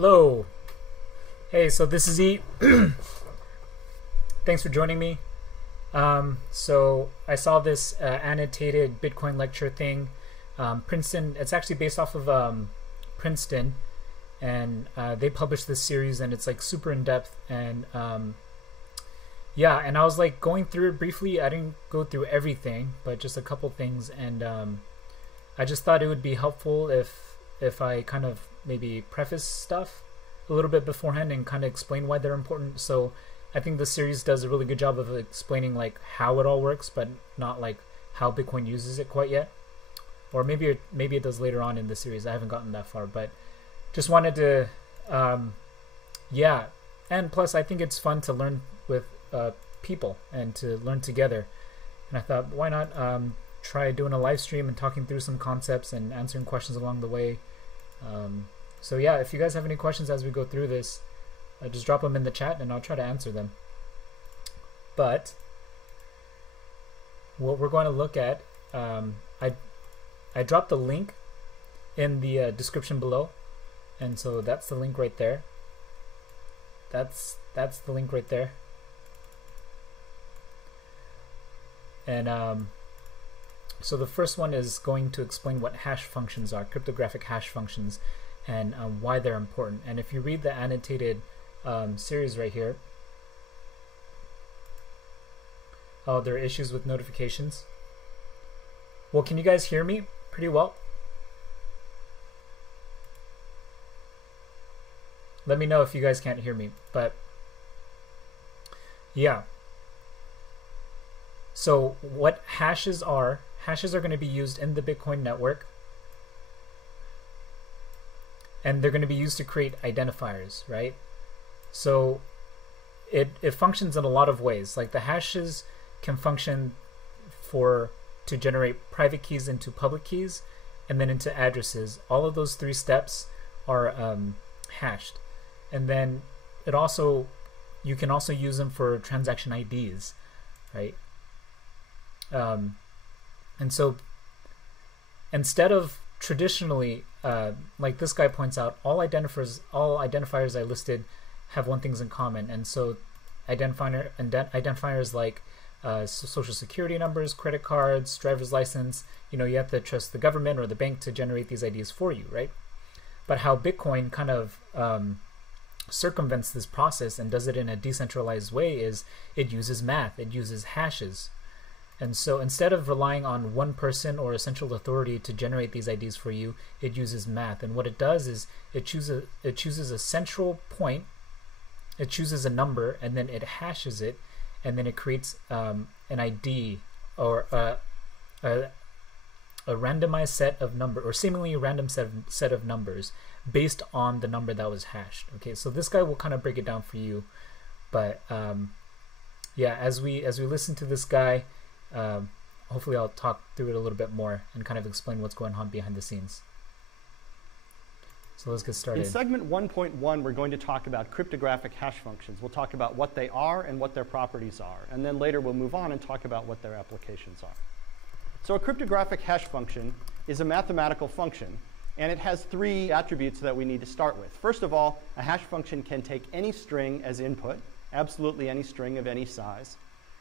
Hello. Hey, so this is E. Thanks for joining me. So I saw this annotated Bitcoin lecture thing. Princeton, it's actually based off of Princeton, and they published this series, and it's like super in depth. And yeah, and I was like going through it briefly. I didn't go through everything, but just a couple things. And I just thought it would be helpful if I kind of maybe preface stuff a little bit beforehand and kind of explain why they're important. So I think this series does a really good job of explaining like how it all works, but not like how Bitcoin uses it quite yet. Or maybe it does later on in the series. I haven't gotten that far, but just wanted to, yeah. And plus, I think it's fun to learn with people and to learn together. And I thought, why not try doing a live stream and talking through some concepts and answering questions along the way. So yeah, if you guys have any questions as we go through this, just drop them in the chat and I'll try to answer them. But what we're going to look at, I dropped the link in the description below, and so that's the link right there. That's the link right there. And so the first one is going to explain what hash functions are, cryptographic hash functions, and why they're important. And if you read the annotated series right here, oh, there are issues with notifications. Well, can you guys hear me pretty well? Let me know if you guys can't hear me, but yeah. So what hashes are going to be used in the Bitcoin network, and they're going to be used to create identifiers, right? So it functions in a lot of ways. Like the hashes can function to generate private keys into public keys and then into addresses. All of those three steps are hashed. And then you can also use them for transaction IDs, right? And so instead of traditionally, like this guy points out, all identifiers I listed have one thing in common. And so identifiers like social security numbers, credit cards, driver's license, you have to trust the government or the bank to generate these IDs for you, right? But how Bitcoin kind of circumvents this process and does it in a decentralized way is it uses math, it uses hashes. And so instead of relying on one person or a central authority to generate these IDs for you, it uses math. And what it does is it chooses a central point, it chooses a number, and then it hashes it, and then it creates an ID or a randomized set of numbers, or seemingly random set of numbers based on the number that was hashed. Okay, so this guy will kind of break it down for you, but yeah, as we listen to this guy, hopefully I'll talk through it a little bit more and kind of explain what's going on behind the scenes. So let's get started. In segment 1.1, we're going to talk about cryptographic hash functions. We'll talk about what they are and what their properties are. And then later we'll move on and talk about what their applications are. So a cryptographic hash function is a mathematical function, and it has three attributes that we need to start with. First of all, a hash function can take any string as input, absolutely any string of any size.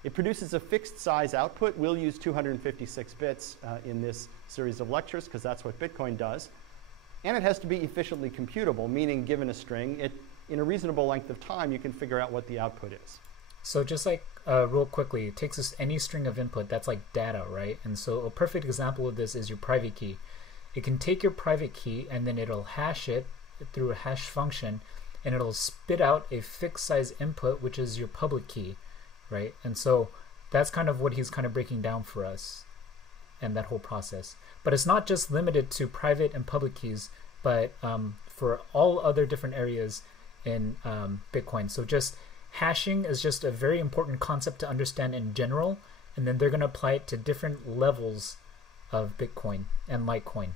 It produces a fixed size output. We'll use 256 bits in this series of lectures because that's what Bitcoin does. And it has to be efficiently computable, meaning given a string, in a reasonable length of time, you can figure out what the output is. So just like real quickly, it takes us any string of input, that's like data, right? And so a perfect example of this is your private key. It can take your private key and then it'll hash it through a hash function, and it'll spit out a fixed size input, which is your public key, right? And so that's kind of what he's kind of breaking down for us and that whole process. But it's not just limited to private and public keys, but for all other different areas in Bitcoin. So just hashing is just a very important concept to understand in general, and then they're going to apply it to different levels of Bitcoin and Litecoin.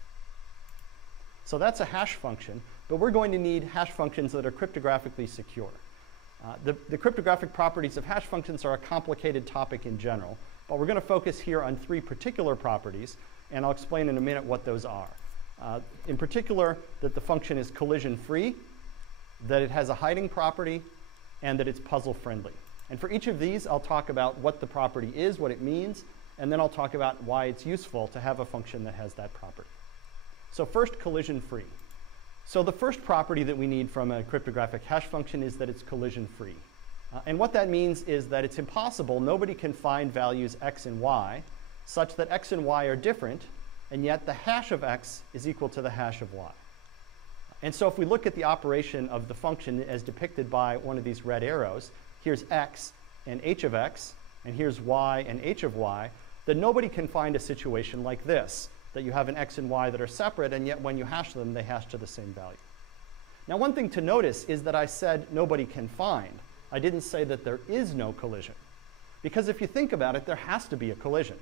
So that's a hash function, but we're going to need hash functions that are cryptographically secure. The cryptographic properties of hash functions are a complicated topic in general, but we're going to focus here on three particular properties, and I'll explain in a minute what those are. In particular, that the function is collision-free, that it has a hiding property, and that it's puzzle friendly. And for each of these, I'll talk about what the property is, what it means, and then I'll talk about why it's useful to have a function that has that property. So first, collision free. So the first property that we need from a cryptographic hash function is that it's collision free. And what that means is that it's impossible, nobody can find values x and y such that x and y are different, and yet the hash of x is equal to the hash of y. And so if we look at the operation of the function as depicted by one of these red arrows, here's x and h of x, and here's y and h of y, then nobody can find a situation like this, that you have an x and y that are separate, and yet when you hash them, they hash to the same value. Now, one thing to notice is that I said nobody can find. I didn't say that there is no collision. Because if you think about it, there has to be a collision.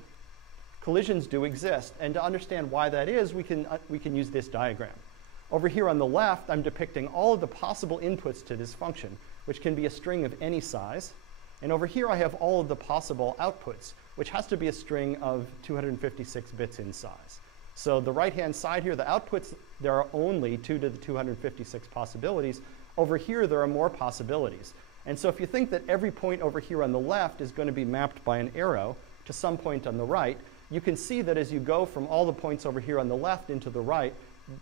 Collisions do exist, and to understand why that is, we can use this diagram. Over here on the left, I'm depicting all of the possible inputs to this function, which can be a string of any size. And over here, I have all of the possible outputs, which has to be a string of 256 bits in size. So the right-hand side here, the outputs, there are only 2 to the 256 possibilities. Over here, there are more possibilities. And so if you think that every point over here on the left is going to be mapped by an arrow to some point on the right, you can see that as you go from all the points over here on the left into the right,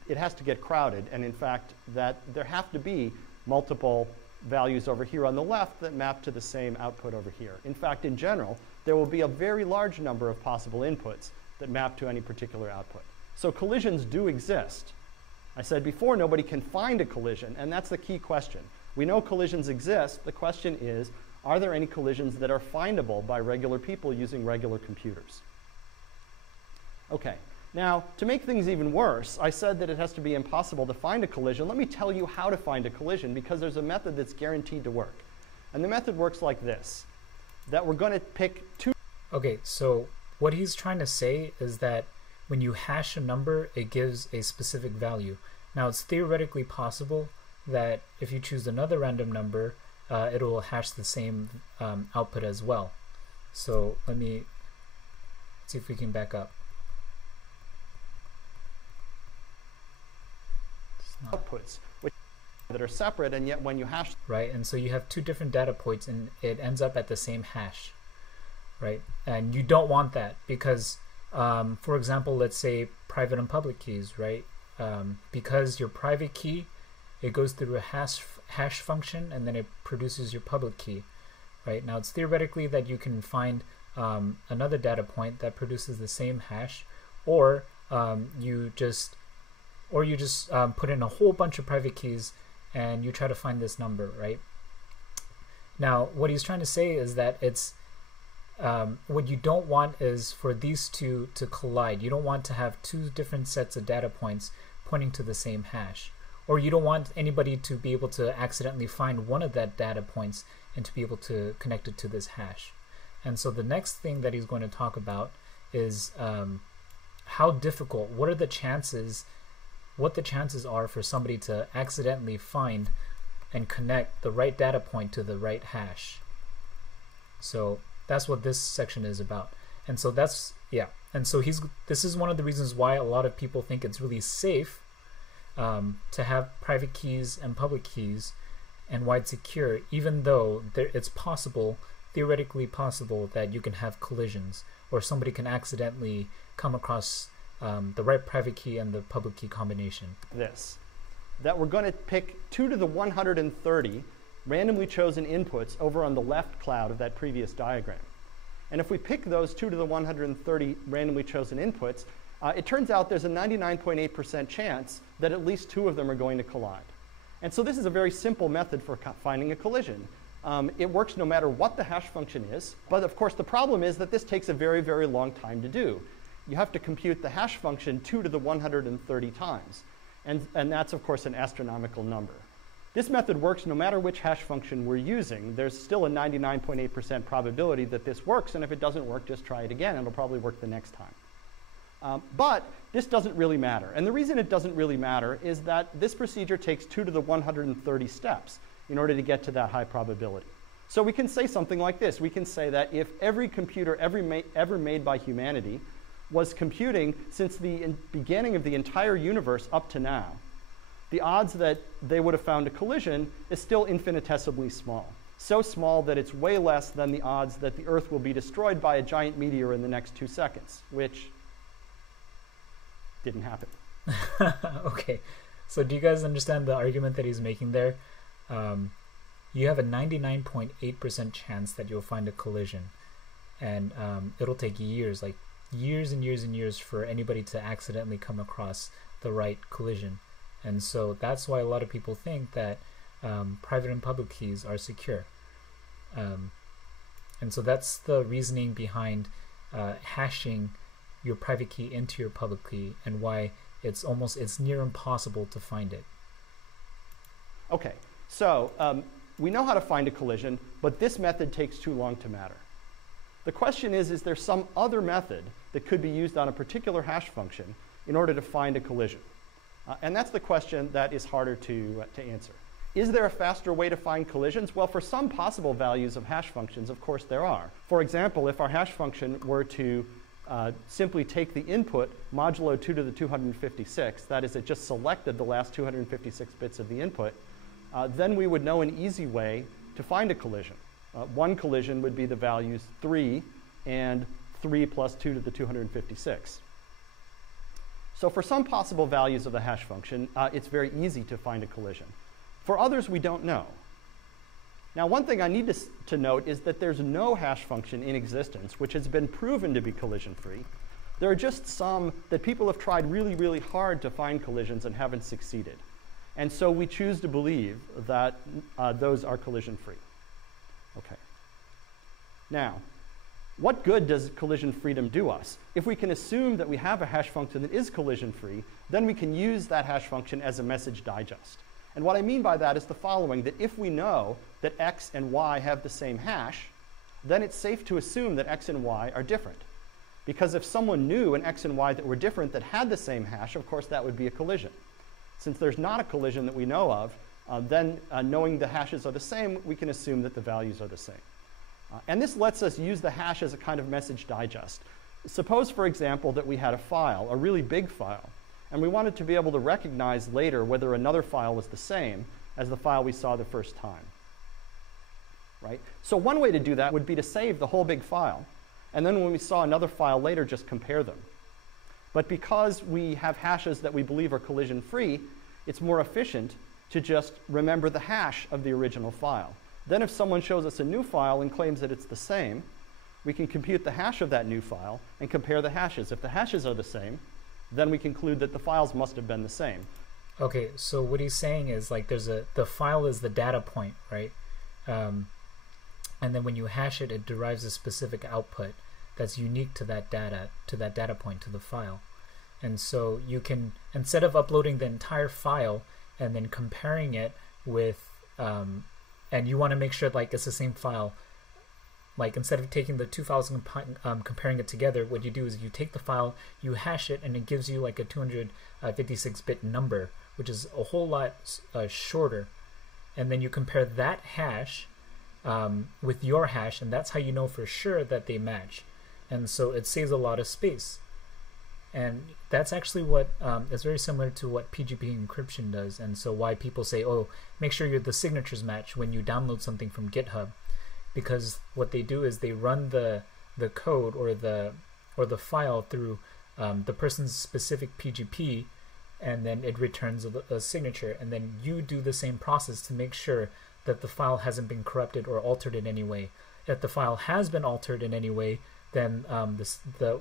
it has to get crowded. And in fact, that there have to be multiple values over here on the left that map to the same output over here. In fact, in general, there will be a very large number of possible inputs that map to any particular output. So collisions do exist. I said before, nobody can find a collision, and that's the key question. We know collisions exist. The question is, are there any collisions that are findable by regular people using regular computers? Okay, now to make things even worse, I said that it has to be impossible to find a collision. Let me tell you how to find a collision, because there's a method that's guaranteed to work. And the method works like this, that we're going to pick two. Okay, so what he's trying to say is that when you hash a number, it gives a specific value. Now, it's theoretically possible that if you choose another random number, it'll hash the same output as well. So let me see if we can back up. Outputs which that are separate, and yet when you hash, right, and so you have two different data points and it ends up at the same hash, right? And you don't want that because for example, let's say private and public keys, right? Because your private key, it goes through a hash function and then it produces your public key, right? Now it's theoretically that you can find another data point that produces the same hash, or you just put in a whole bunch of private keys and you try to find this number, right? Now, what he's trying to say is that it's what you don't want is for these two to collide. You don't want to have two different sets of data points pointing to the same hash. Or you don't want anybody to be able to accidentally find one of that data points and to be able to connect it to this hash. And so the next thing that he's going to talk about is how difficult, what the chances are for somebody to accidentally find and connect the right data point to the right hash. So that's what this section is about. And so that's, yeah. And so this is one of the reasons why a lot of people think it's really safe to have private keys and public keys, and why it's secure, even though it's possible, theoretically possible, that you can have collisions or somebody can accidentally come across the right private key and the public key combination. That we're going to pick 2 to the 130 randomly chosen inputs over on the left cloud of that previous diagram. And if we pick those 2 to the 130 randomly chosen inputs, it turns out there's a 99.8% chance that at least 2 of them are going to collide. And so this is a very simple method for finding a collision. It works no matter what the hash function is, but of course the problem is that this takes a very, very long time to do. You have to compute the hash function 2 to the 130 times. And that's, of course, an astronomical number. This method works no matter which hash function we're using. There's still a 99.8% probability that this works, and if it doesn't work, just try it again. It'll probably work the next time. But this doesn't really matter. And the reason it doesn't really matter is that this procedure takes 2 to the 130 steps in order to get to that high probability. So we can say something like this. We can say that if every computer ever made by humanity was computing since the beginning of the entire universe up to now, the odds that they would have found a collision is still infinitesimally small. So small that it's way less than the odds that the Earth will be destroyed by a giant meteor in the next 2 seconds, which didn't happen. Okay, so do you guys understand the argument that he's making there? You have a 99.8% chance that you'll find a collision, and it'll take years, like years and years and years, for anybody to accidentally come across the right collision. And so that's why a lot of people think that private and public keys are secure. And so that's the reasoning behind hashing your private key into your public key, and why it's near impossible to find it. Okay, so we know how to find a collision, but this method takes too long to matter. The question is there some other method that could be used on a particular hash function in order to find a collision? And that's the question that is harder to answer. Is there a faster way to find collisions? Well, for some possible values of hash functions, of course there are. For example, if our hash function were to simply take the input modulo 2 to the 256, that is, it just selected the last 256 bits of the input, then we would know an easy way to find a collision. One collision would be the values 3 and 3 plus 2 to the 256. So for some possible values of the hash function, it's very easy to find a collision. For others, we don't know. Now, one thing I need to note is that there's no hash function in existence which has been proven to be collision-free. There are just some that people have tried really, really hard to find collisions and haven't succeeded. And so we choose to believe that those are collision-free. Okay. Now, what good does collision freedom do us? If we can assume that we have a hash function that is collision-free, then we can use that hash function as a message digest. And what I mean by that is the following, that if we know that x and y have the same hash, then it's safe to assume that x and y are different. Because if someone knew an x and y that were different that had the same hash, of course that would be a collision. Since there's not a collision that we know of, then knowing the hashes are the same, we can assume that the values are the same. And this lets us use the hash as a kind of message digest. Suppose, for example, that we had a file, a really big file, and we wanted to be able to recognize later whether another file was the same as the file we saw the first time. Right? So one way to do that would be to save the whole big file, and then when we saw another file later, just compare them. But because we have hashes that we believe are collision-free, it's more efficient to just remember the hash of the original file. Then if someone shows us a new file and claims that it's the same, we can compute the hash of that new file and compare the hashes. If the hashes are the same, then we conclude that the files must have been the same. Okay, so what he's saying is, like, the file is the data point, right? And then when you hash it, it derives a specific output that's unique to that data point, to the file. And so you can, instead of uploading the entire file and then comparing it with, and you want to make sure like it's the same file, like instead of taking the two files and comparing it together, what you do is you take the file, you hash it, and it gives you like a 256-bit number, which is a whole lot shorter. And then you compare that hash with your hash, and that's how you know for sure that they match. And so it saves a lot of space. And that's actually what is very similar to what PGP encryption does. And so why people say, oh, make sure the signatures match when you download something from GitHub. Because what they do is they run the code or the file through the person's specific PGP, and then it returns a signature. And then you do the same process to make sure that the file hasn't been corrupted or altered in any way. If the file has been altered in any way, then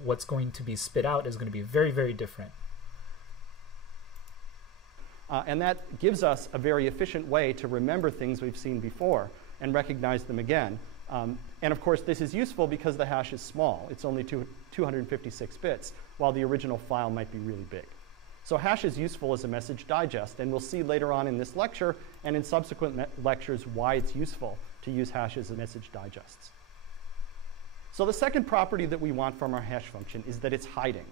what's going to be spit out is going to be very, very different. And that gives us a very efficient way to remember things we've seen before and recognize them again. And of course, this is useful because the hash is small. It's only 256 bits, while the original file might be really big. So hash is useful as a message digest, and we'll see later on in this lecture and in subsequent lectures why it's useful to use hashes as message digests. So the second property that we want from our hash function is that it's hiding.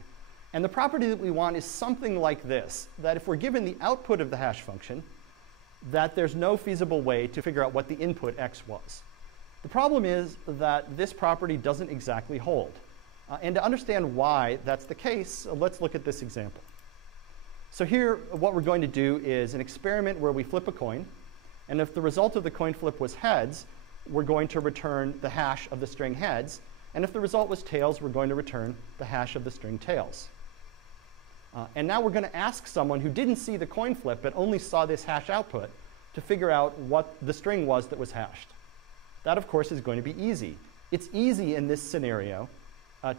And the property that we want is something like this, that if we're given the output of the hash function, that there's no feasible way to figure out what the input x was. The problem is that this property doesn't exactly hold. And to understand why that's the case, let's look at this example. So here, what we're going to do is an experiment where we flip a coin. And if the result of the coin flip was heads, we're going to return the hash of the string heads. And if the result was tails, we're going to return the hash of the string tails. And now we're going to ask someone who didn't see the coin flip but only saw this hash output to figure out what the string was that was hashed. That, of course, is going to be easy. It's easy in this scenario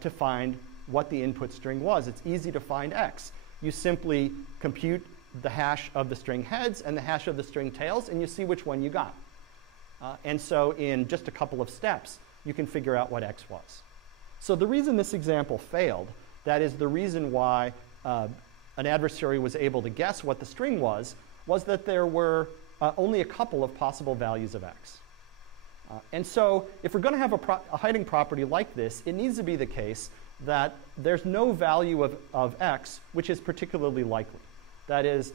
to find what the input string was. It's easy to find x. You simply compute the hash of the string heads and the hash of the string tails, and you see which one you got. And so in just a couple of steps, you can figure out what x was. So the reason this example failed, that is the reason why an adversary was able to guess what the string was that there were only a couple of possible values of x. And so if we're going to have a hiding property like this, it needs to be the case that there's no value of x which is particularly likely. That is,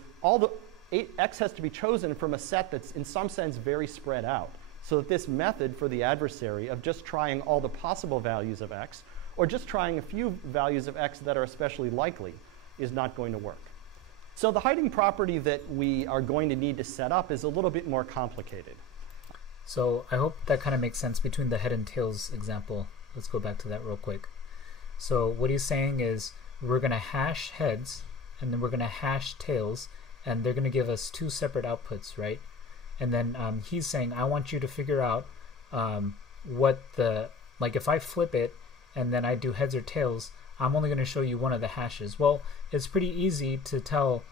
x has to be chosen from a set that's in some sense very spread out, so that this method for the adversary of just trying all the possible values of x, or just trying a few values of x that are especially likely, is not going to work. So the hiding property that we are going to need to set up is a little bit more complicated. So I hope that kind of makes sense between the head and tails example. Let's go back to that real quick. So what he's saying is we're going to hash heads, and then we're going to hash tails, and they're going to give us two separate outputs, right? And then he's saying, I want you to figure out like if I flip it and then I do heads or tails, I'm only going to show you one of the hashes. Well, it's pretty easy to tell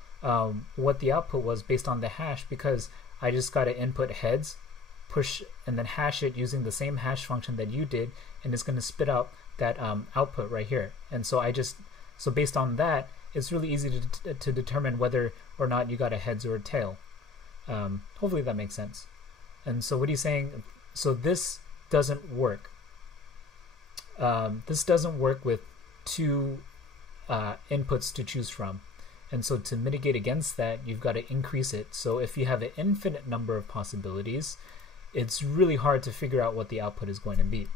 what the output was based on the hash, because I just got to input heads, push, and then hash it using the same hash function that you did, and it's going to spit out that output right here. And so so based on that, it's really easy to determine whether or not you got a heads or a tail. Hopefully that makes sense. And so what he's saying, so this doesn't work. This doesn't work with two inputs to choose from. And so to mitigate against that, you've got to increase it. So if you have an infinite number of possibilities, it's really hard to figure out what the output is going to be.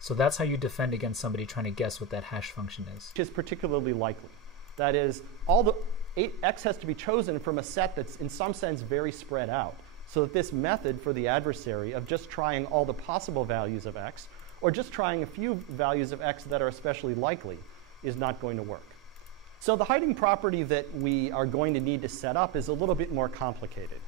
So that's how you defend against somebody trying to guess what that hash function is. Which is particularly likely. That is, x has to be chosen from a set that's in some sense very spread out, so that this method for the adversary of just trying all the possible values of x, or just trying a few values of x that are especially likely, is not going to work. So the hiding property that we are going to need to set up is a little bit more complicated.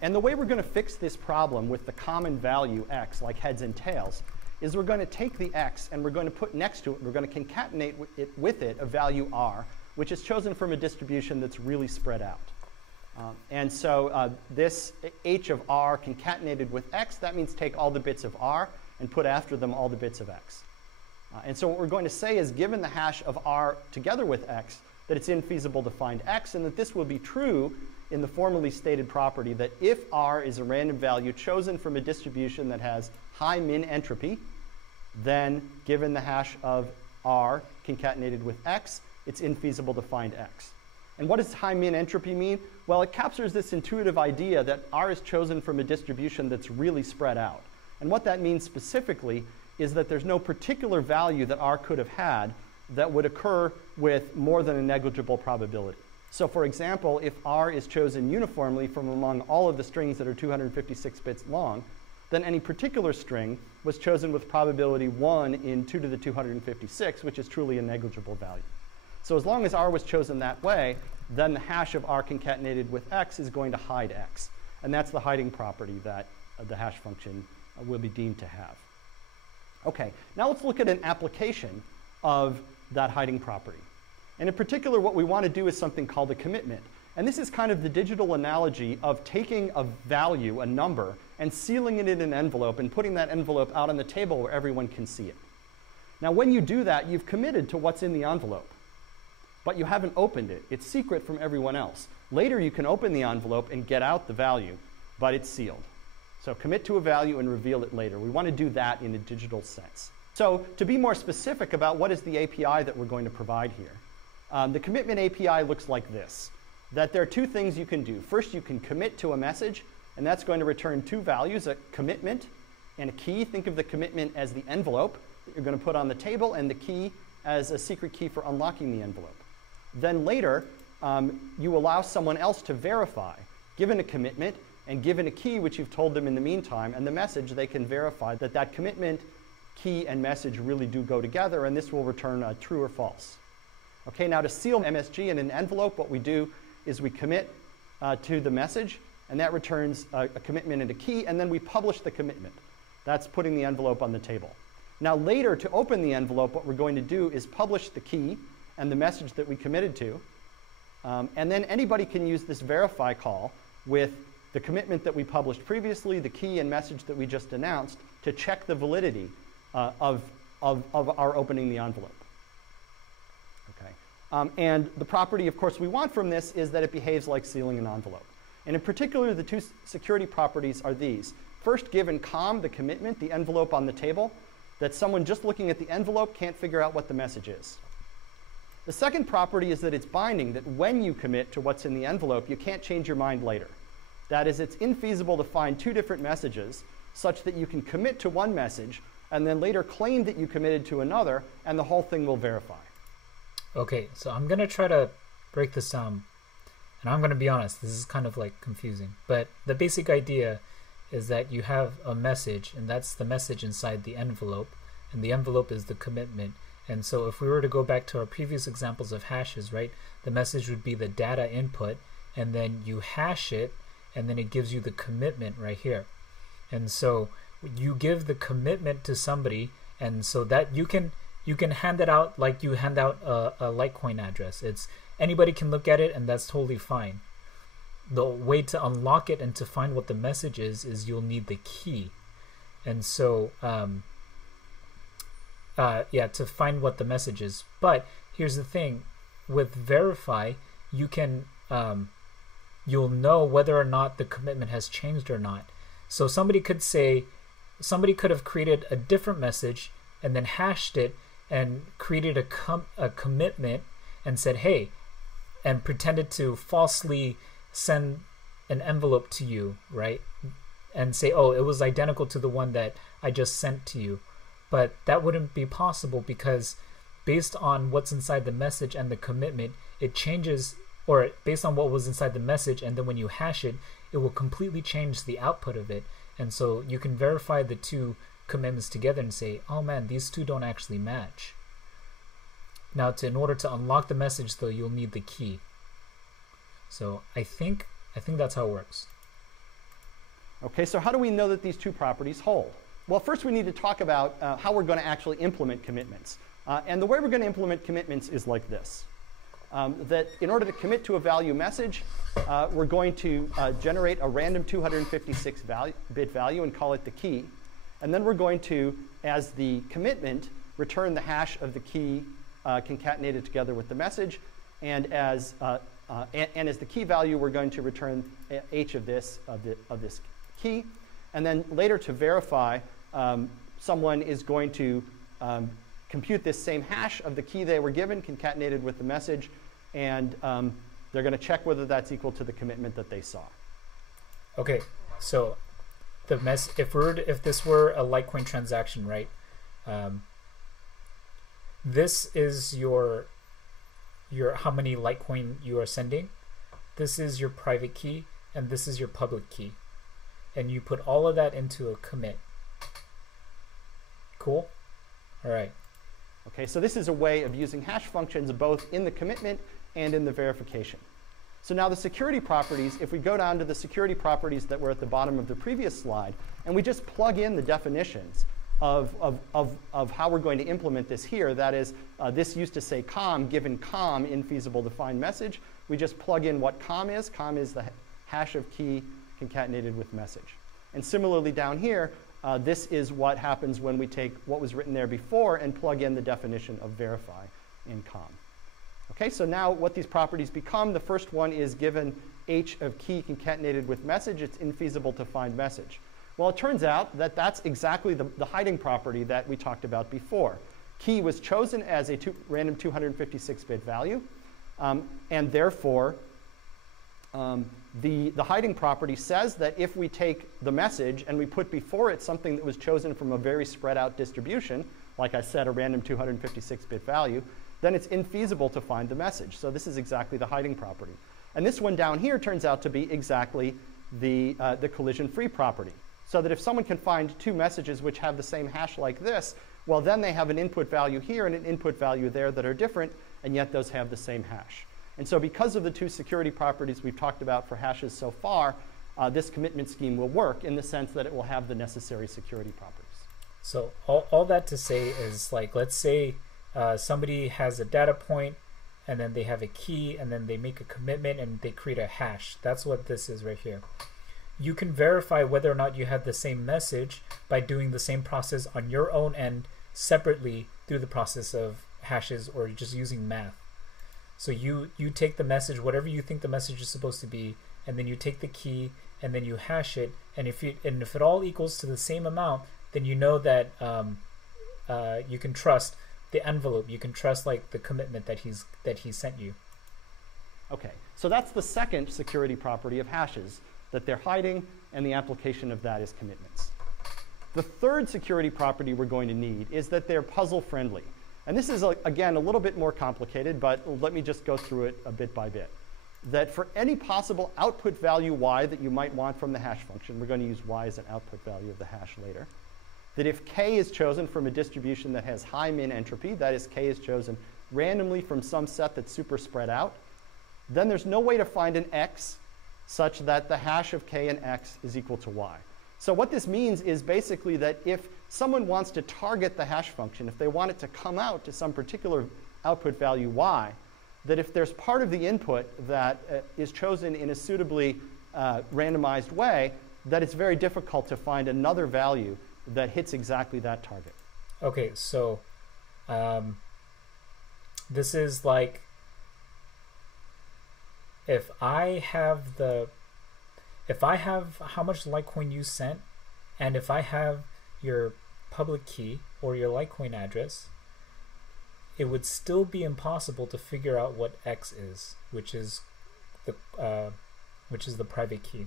And the way we're going to fix this problem with the common value x, like heads and tails, is we're going to take the x and we're going to put next to it, we're going to concatenate with it a value r, which is chosen from a distribution that's really spread out. And so this h of r concatenated with x, that means take all the bits of r and put after them all the bits of x. And so what we're going to say is, given the hash of r together with x, that it's infeasible to find x, and that this will be true in the formally stated property that if r is a random value chosen from a distribution that has high min entropy, then given the hash of r concatenated with x, it's infeasible to find x. And what does high min entropy mean? Well, it captures this intuitive idea that r is chosen from a distribution that's really spread out. And what that means specifically is that there's no particular value that r could have had that would occur with more than a negligible probability. So for example, if r is chosen uniformly from among all of the strings that are 256 bits long, then any particular string was chosen with probability 1 in 2 to the 256, which is truly a negligible value. So as long as r was chosen that way, then the hash of r concatenated with x is going to hide x. And that's the hiding property that the hash function will be deemed to have. OK, now let's look at an application of that hiding property. And in particular, what we want to do is something called a commitment. And this is kind of the digital analogy of taking a value, a number, and sealing it in an envelope and putting that envelope out on the table where everyone can see it. Now, when you do that, you've committed to what's in the envelope. But you haven't opened it. It's secret from everyone else. Later, you can open the envelope and get out the value, but it's sealed. So commit to a value and reveal it later. We want to do that in a digital sense. So to be more specific about what is the API that we're going to provide here, the commitment API looks like this, that there are two things you can do. First, you can commit to a message, and that's going to return two values, a commitment and a key. Think of the commitment as the envelope that you're going to put on the table, and the key as a secret key for unlocking the envelope. then later you allow someone else to verify, given a commitment and given a key which you've told them in the meantime, and the message, they can verify that that commitment, key, and message really do go together, and this will return true or false. Okay, now to seal MSG in an envelope, what we do is we commit to the message, and that returns a commitment and a key, and then we publish the commitment. That's putting the envelope on the table. Now later, to open the envelope, what we're going to do is publish the key and the message that we committed to, and then anybody can use this verify call with the commitment that we published previously, the key and message that we just announced, to check the validity of our opening the envelope. Okay. And the property, of course, we want from this is that it behaves like sealing an envelope. And in particular, the two security properties are these. First, given COM, the commitment, the envelope on the table, that someone just looking at the envelope can't figure out what the message is. The second property is that it's binding, that when you commit to what's in the envelope, you can't change your mind later. That is, it's infeasible to find two different messages such that you can commit to one message and then later claim that you committed to another, and the whole thing will verify. Okay, so I'm going to try to break this down. And I'm going to be honest, this is kind of like confusing. But the basic idea is that you have a message, and that's the message inside the envelope. And the envelope is the commitment. And so if we were to go back to our previous examples of hashes, right, the message would be the data input, and then you hash it, and then it gives you the commitment right here. And so you give the commitment to somebody, and so that you can hand it out like you hand out a Litecoin address. It's anybody can look at it, and that's totally fine. The way to unlock it and to find what the message is you'll need the key. And so yeah, to find what the message is. But here's the thing, with verify, you can you'll know whether or not the commitment has changed or not. So somebody could have created a different message and then hashed it and created a commitment and said, hey, and pretended to falsely send an envelope to you, right? And say, oh, it was identical to the one that I just sent to you. But that wouldn't be possible because based on what's inside the message and the commitment, it changes, or based on what was inside the message, and then when you hash it, it will completely change the output of it. And so you can verify the two commitments together and say, oh man, these two don't actually match. Now, in order to unlock the message, though, you'll need the key. So I think that's how it works. Okay, so how do we know that these two properties hold? Well, first we need to talk about how we're going to actually implement commitments. And the way we're going to implement commitments is like this. That in order to commit to a value message, we're going to generate a random 256-bit value and call it the key. And then we're going to, as the commitment, return the hash of the key concatenated together with the message. And as the key value, we're going to return h of this key. And then later, to verify, someone is going to compute this same hash of the key they were given, concatenated with the message, and they're going to check whether that's equal to the commitment that they saw. Okay, so if this were a Litecoin transaction, right? This is your how many Litecoin you are sending. This is your private key, and this is your public key. And you put all of that into a commit. Cool? All right. Okay, so this is a way of using hash functions both in the commitment and in the verification. So now the security properties, if we go down to the security properties that were at the bottom of the previous slide, and we just plug in the definitions of how we're going to implement this here, that is, this used to say COM, given COM, infeasible defined message, we just plug in what COM is. COM is the hash of key concatenated with message. And similarly down here, this is what happens when we take what was written there before and plug in the definition of verify in COM. Okay, so now what these properties become, the first one is given h of key concatenated with message, it's infeasible to find message. Well, it turns out that that's exactly the hiding property that we talked about before. Key was chosen as a random 256-bit value, and therefore the hiding property says that if we take the message and we put before it something that was chosen from a very spread out distribution, like I said, a random 256-bit value, then it's infeasible to find the message. So this is exactly the hiding property. And this one down here turns out to be exactly the collision-free property. So that if someone can find two messages which have the same hash like this, well, then they have an input value here and an input value there that are different, and yet those have the same hash. And so because of the two security properties we've talked about for hashes so far, this commitment scheme will work in the sense that it will have the necessary security properties. So all that to say is, like, let's say somebody has a data point, and then they have a key, and then they make a commitment, and they create a hash. That's what this is right here. You can verify whether or not you have the same message by doing the same process on your own end separately through the process of hashes or just using math. So you take the message, whatever you think the message is supposed to be, and then you take the key and then you hash it, and if it all equals to the same amount, then you know that you can trust the envelope. You can trust, like, the commitment that he sent you. Okay, so that's the second security property of hashes, that they're hiding, and the application of that is commitments. The third security property we're going to need is that they're puzzle friendly. And this is, again, a little bit more complicated, but let me just go through it a bit by bit. That for any possible output value y that you might want from the hash function, we're going to use y as an output value of the hash later, that if k is chosen from a distribution that has high min entropy, that is, k is chosen randomly from some set that's super spread out, then there's no way to find an x such that the hash of k and x is equal to y. So what this means is basically that if someone wants to target the hash function, if they want it to come out to some particular output value y, that if there's part of the input that is chosen in a suitably randomized way, that it's very difficult to find another value that hits exactly that target. Okay, so this is like, if I have how much Litecoin you sent, and if I have your public key or your Litecoin address, it would still be impossible to figure out what X is, which is the private key,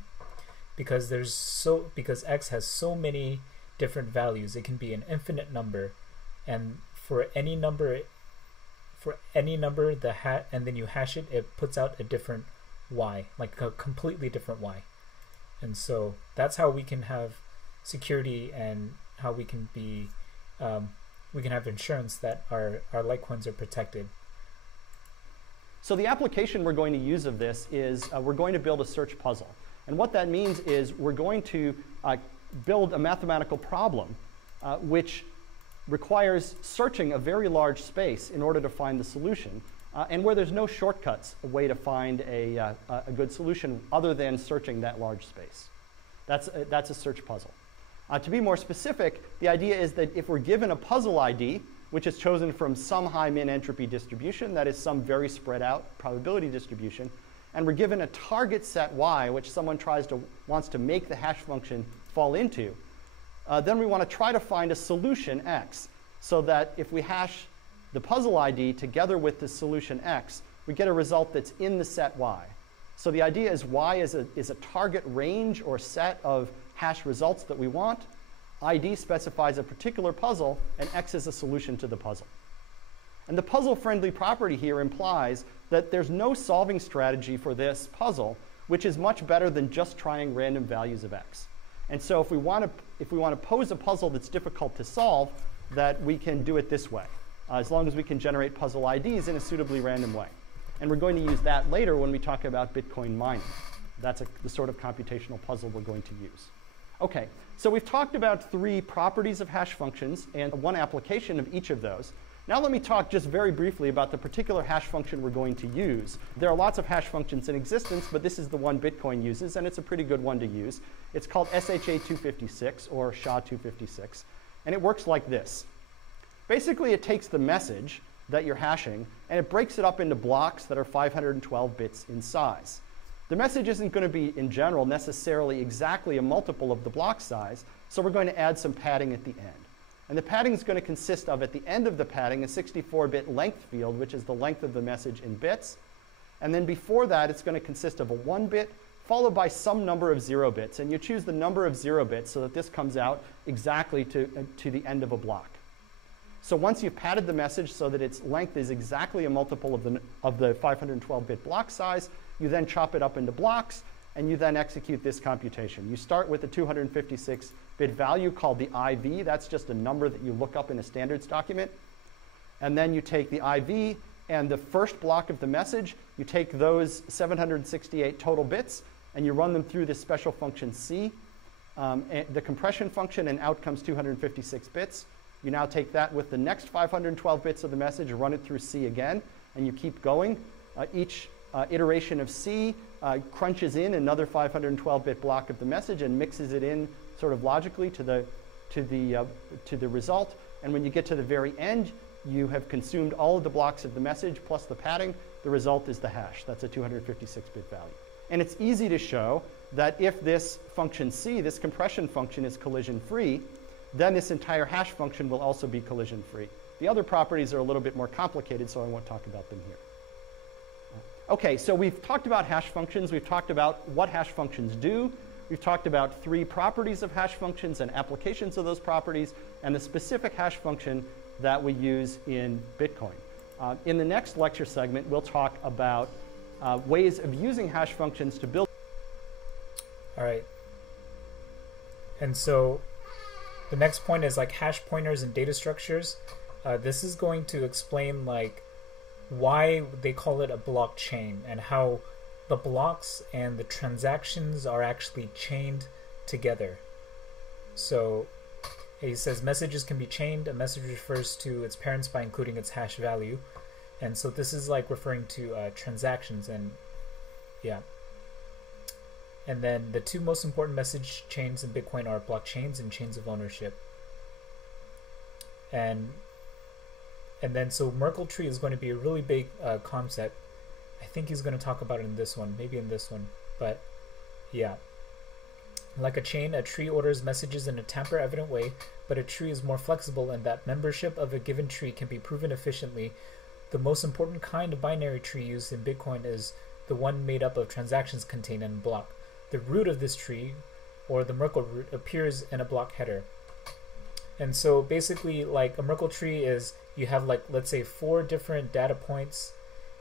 because X has so many different values. It can be an infinite number, and for any number and then you hash it, it puts out a different y, like a completely different y. And so that's how we can have security, and how we can be we can have insurance that our Litecoins are protected. So the application we're going to use of this is we're going to build a search puzzle. And what that means is we're going to build a mathematical problem which requires searching a very large space in order to find the solution, and where there's no shortcuts, a way to find a good solution other than searching that large space. That's a search puzzle. To be more specific, the idea is that if we're given a puzzle ID, which is chosen from some high min entropy distribution, that is some very spread out probability distribution, and we're given a target set y, which someone wants to make the hash function fall into, then we want to try to find a solution x, so that if we hash the puzzle ID together with the solution x, we get a result that's in the set y. So the idea is y is a target range or set of hash results that we want. ID specifies a particular puzzle, and x is a solution to the puzzle. And the puzzle-friendly property here implies that there's no solving strategy for this puzzle, which is much better than just trying random values of x. And so if we want to pose a puzzle that's difficult to solve, that we can do it this way, as long as we can generate puzzle IDs in a suitably random way. And we're going to use that later when we talk about Bitcoin mining. That's the sort of computational puzzle we're going to use. OK, so we've talked about 3 properties of hash functions and 1 application of each of those. Now let me talk just very briefly about the particular hash function we're going to use. There are lots of hash functions in existence, but this is the one Bitcoin uses, and it's a pretty good one to use. It's called SHA-256, or SHA-256, and it works like this. Basically, it takes the message that you're hashing, and it breaks it up into blocks that are 512 bits in size. The message isn't going to be, in general, necessarily exactly a multiple of the block size, so we're going to add some padding at the end. And the padding is going to consist of, at the end of the padding, a 64-bit length field, which is the length of the message in bits. And then before that, it's going to consist of a 1-bit, followed by some number of 0 bits. And you choose the number of 0 bits so that this comes out exactly to the end of a block. So once you've padded the message so that its length is exactly a multiple of the 512-bit block size, you then chop it up into blocks, and you then execute this computation. You start with a 256-bit value called the IV. That's just a number that you look up in a standards document. And then you take the IV and the first block of the message. You take those 768 total bits, and you run them through this special function C. The compression function, and out comes 256 bits. You now take that with the next 512 bits of the message, run it through C again, and you keep going. Each iteration of C crunches in another 512-bit block of the message and mixes it in sort of logically to the result. And when you get to the very end, you have consumed all of the blocks of the message plus the padding. The result is the hash. That's a 256-bit value. And it's easy to show that if this function C, this compression function, is collision-free, then this entire hash function will also be collision-free. The other properties are a little bit more complicated, so I won't talk about them here. OK, so we've talked about hash functions. We've talked about what hash functions do. We've talked about 3 properties of hash functions and applications of those properties, and the specific hash function that we use in Bitcoin. In the next lecture segment, we'll talk about ways of using hash functions to build. All right. And so the next point is like hash pointers and data structures. This is going to explain like why they call it a blockchain and how the blocks and the transactions are actually chained together. So he says messages can be chained. A message refers to its parents by including its hash value. And so this is like referring to transactions, and yeah. And then the 2 most important message chains in Bitcoin are blockchains and chains of ownership. And then so Merkle tree is going to be a really big concept. I think he's going to talk about it in this one, maybe in this one, but yeah. Like a chain, a tree orders messages in a tamper-evident way, but a tree is more flexible in that membership of a given tree can be proven efficiently. The most important kind of binary tree used in Bitcoin is the one made up of transactions contained in a block. The root of this tree, or the Merkle root, appears in a block header. And so basically, like a Merkle tree is, you have like, let's say 4 different data points,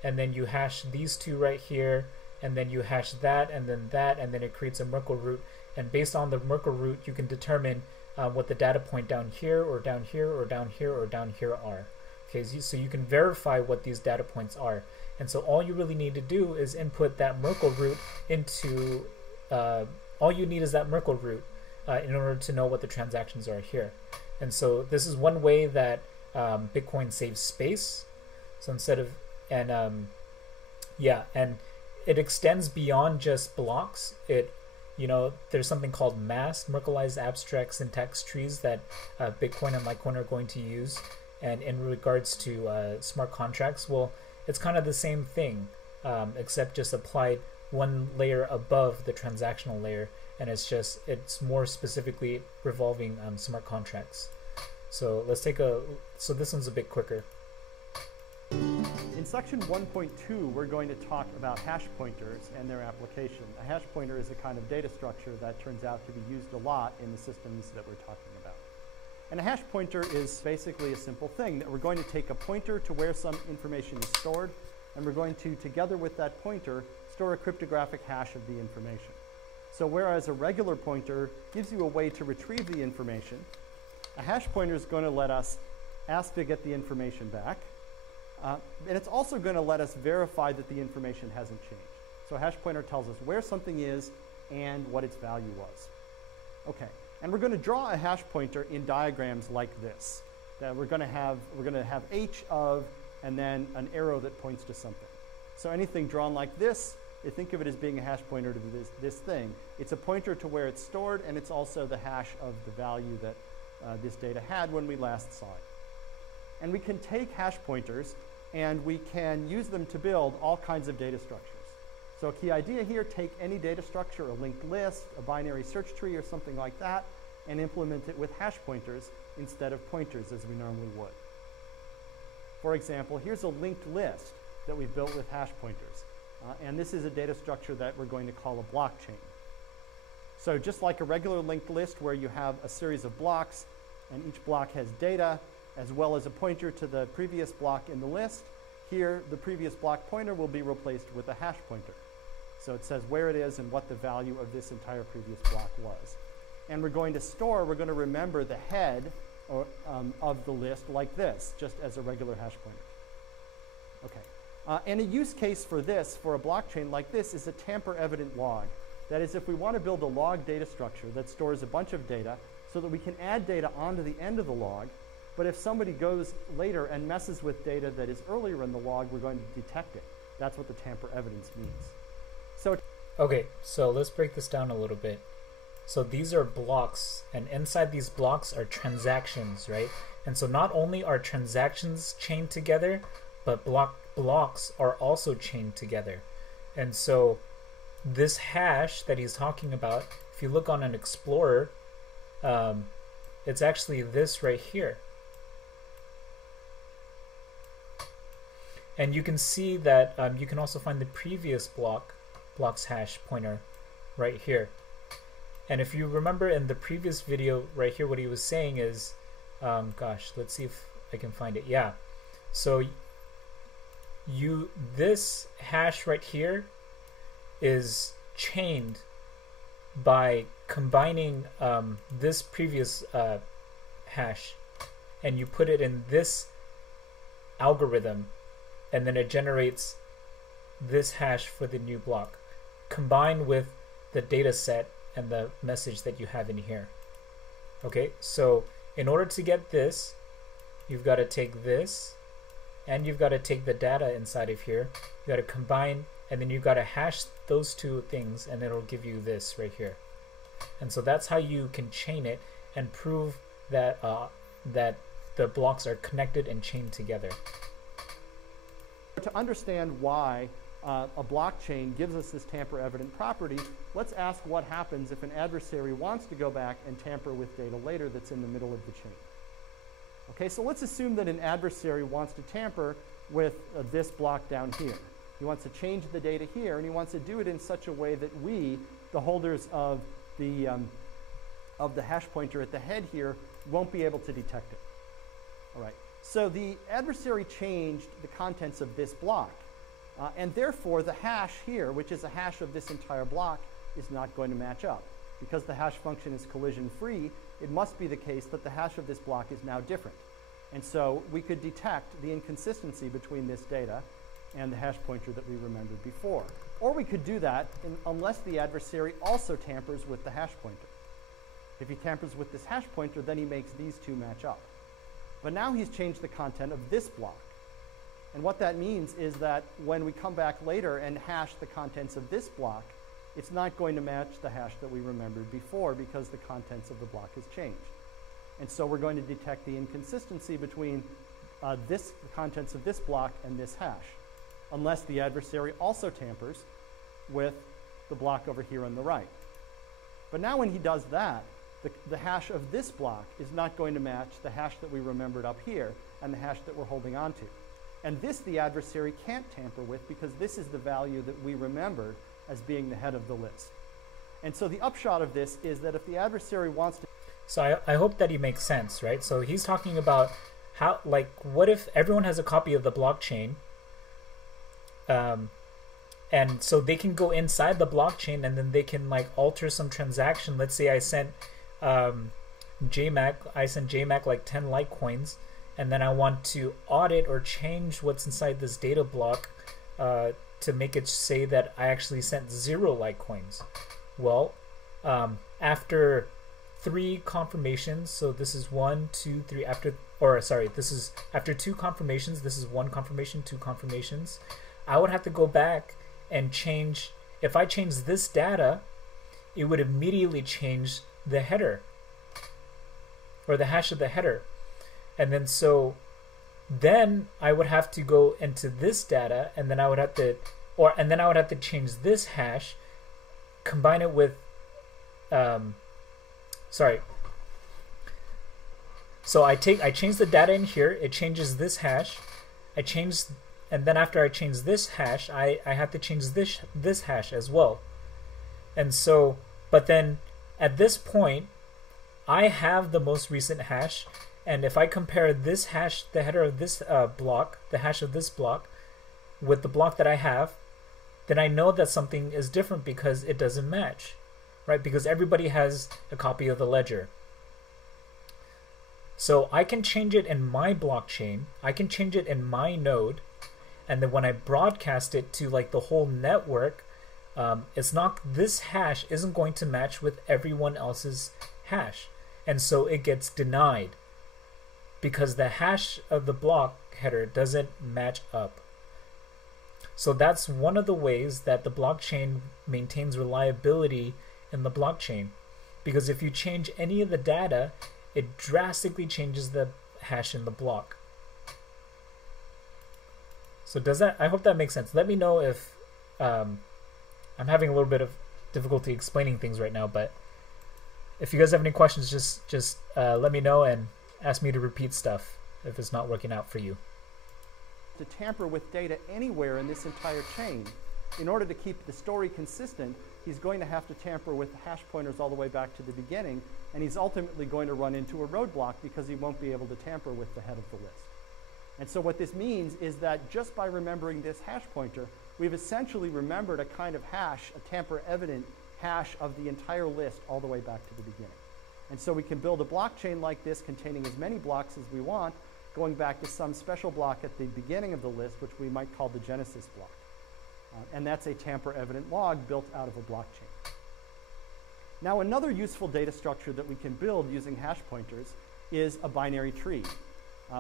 and then you hash these 2 right here, and then you hash that, and then it creates a Merkle root. And based on the Merkle root, you can determine what the data point down here, or down here, or down here, or down here are. Okay, so you can verify what these data points are. And so all you really need to do is input that Merkle root into, all you need is that Merkle root in order to know what the transactions are here. And so this is one way that Bitcoin saves space. So instead of, and it extends beyond just blocks. There's something called MAS, Merkleized Abstract Syntax Trees, that Bitcoin and Litecoin are going to use. And in regards to smart contracts, well, it's kind of the same thing, except just applied one layer above the transactional layer, and it's more specifically revolving smart contracts. So let's so this one's a bit quicker. In section 1.2, we're going to talk about hash pointers and their application. A hash pointer is a kind of data structure that turns out to be used a lot in the systems that we're talking about. And a hash pointer is basically a simple thing that we're going to take a pointer to where some information is stored, and we're going to, together with that pointer, store a cryptographic hash of the information. So whereas a regular pointer gives you a way to retrieve the information, a hash pointer is going to let us ask to get the information back, and it's also going to let us verify that the information hasn't changed. So a hash pointer tells us where something is and what its value was. Okay. And we're going to draw a hash pointer in diagrams like this. That we're going to have h of, and then an arrow that points to something. So anything drawn like this, you think of it as being a hash pointer to this thing. It's a pointer to where it's stored, and it's also the hash of the value that this data had when we last saw it. And we can take hash pointers, and we can use them to build all kinds of data structures. So a key idea here, take any data structure, a linked list, a binary search tree, or something like that, and implement it with hash pointers instead of pointers as we normally would. For example, here's a linked list that we've built with hash pointers. And this is a data structure that we're going to call a blockchain. So just like a regular linked list where you have a series of blocks, and each block has data, as well as a pointer to the previous block in the list. Here, the previous block pointer will be replaced with a hash pointer. So it says where it is and what the value of this entire previous block was. And we're going to remember the head of the list like this, just as a regular hash pointer. Okay. And a use case for this, for a blockchain like this, is a tamper-evident log. That is, if we want to build a log data structure that stores a bunch of data so that we can add data onto the end of the log, but if somebody goes later and messes with data that is earlier in the log, we're going to detect it. That's what the tamper evidence means. Okay, so let's break this down a little bit. So these are blocks, and inside these blocks are transactions, right? And so not only are transactions chained together, but blocks are also chained together. And so this hash that he's talking about, if you look on an explorer, it's actually this right here. And you can see that you can also find the previous block's hash pointer right here. And if you remember in the previous video right here, what he was saying is, gosh, let's see if I can find it. Yeah. So this hash right here is chained by combining this previous hash, and you put it in this algorithm, and then it generates this hash for the new block, combined with the data set and the message that you have in here. Okay, so in order to get this, you've got to take this, and you've got to take the data inside of here. You got to combine, and then you've got to hash those two things, and it'll give you this right here. And so that's how you can chain it and prove that that the blocks are connected and chained together. To understand why a blockchain gives us this tamper-evident property, let's ask what happens if an adversary wants to go back and tamper with data later that's in the middle of the chain. Okay, so let's assume that an adversary wants to tamper with this block down here. He wants to change the data here, and he wants to do it in such a way that we, the holders of the hash pointer at the head here, won't be able to detect it. All right. So the adversary changed the contents of this block, and therefore the hash here, which is a hash of this entire block, is not going to match up. Because the hash function is collision-free, it must be the case that the hash of this block is now different. And so we could detect the inconsistency between this data and the hash pointer that we remembered before. Or we could do that unless the adversary also tampers with the hash pointer. If he tampers with this hash pointer, then he makes these two match up. But now he's changed the content of this block. And what that means is that when we come back later and hash the contents of this block, it's not going to match the hash that we remembered before because the contents of the block has changed. And so we're going to detect the inconsistency between the contents of this block and this hash, unless the adversary also tampers with the block over here on the right. But now when he does that, the hash of this block is not going to match the hash that we remembered up here and the hash that we're holding on to. And this the adversary can't tamper with because this is the value that we remembered as being the head of the list. And so the upshot of this is that if the adversary wants to... So I hope that he makes sense, right? So he's talking about how, like, what if everyone has a copy of the blockchain, and so they can go inside the blockchain and then they can like alter some transaction. Let's say I sent JMac like 10 Litecoins, and then I want to audit or change what's inside this data block to make it say that I actually sent 0 Litecoins. Well, after 3 confirmations, so this is 1, 2, 3, this is after 2 confirmations, this is 1 confirmation, 2 confirmations, I would have to go back and change. If I change this data, it would immediately change the header or the hash of the header. And then then I would have to go into this data, and then I would have to change this hash, combine it with so I change the data in here, it changes this hash, and then after I change this hash, I have to change this hash as well. And so, but then at this point, I have the most recent hash, And if I compare this hash, the header of this block, the hash of this block, with the block that I have, then I know that something is different because it doesn't match, right? Because everybody has a copy of the ledger. So I can change it in my blockchain, I can change it in my node, and then when I broadcast it to like the whole network, it's not, this hash isn't going to match with everyone else's hash. And so it gets denied because the hash of the block header doesn't match up. So that's one of the ways that the blockchain maintains reliability in the blockchain. Because if you change any of the data, it drastically changes the hash in the block. So does that, I hope that makes sense. Let me know if I'm having a little bit of difficulty explaining things right now, but if you guys have any questions, just let me know and ask me to repeat stuff if it's not working out for you. To tamper with data anywhere in this entire chain, in order to keep the story consistent, he's going to have to tamper with hash pointers all the way back to the beginning, and he's ultimately going to run into a roadblock because he won't be able to tamper with the head of the list. And so what this means is that just by remembering this hash pointer, we've essentially remembered a kind of hash, a tamper-evident hash of the entire list all the way back to the beginning. And so we can build a blockchain like this containing as many blocks as we want, going back to some special block at the beginning of the list, which we might call the genesis block. And that's a tamper-evident log built out of a blockchain. Now, another useful data structure that we can build using hash pointers is a binary tree.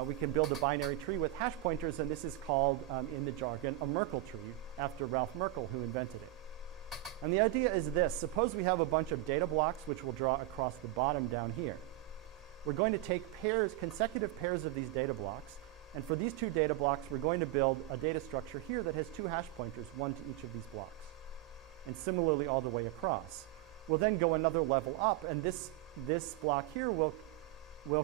We can build a binary tree with hash pointers, and this is called, in the jargon, a Merkle tree, after Ralph Merkle, who invented it. And the idea is this. Suppose we have a bunch of data blocks, which we'll draw across the bottom down here. We're going to take pairs, consecutive pairs of these data blocks, and for these two data blocks, we're going to build a data structure here that has two hash pointers, one to each of these blocks. And similarly all the way across. We'll then go another level up, and this block here will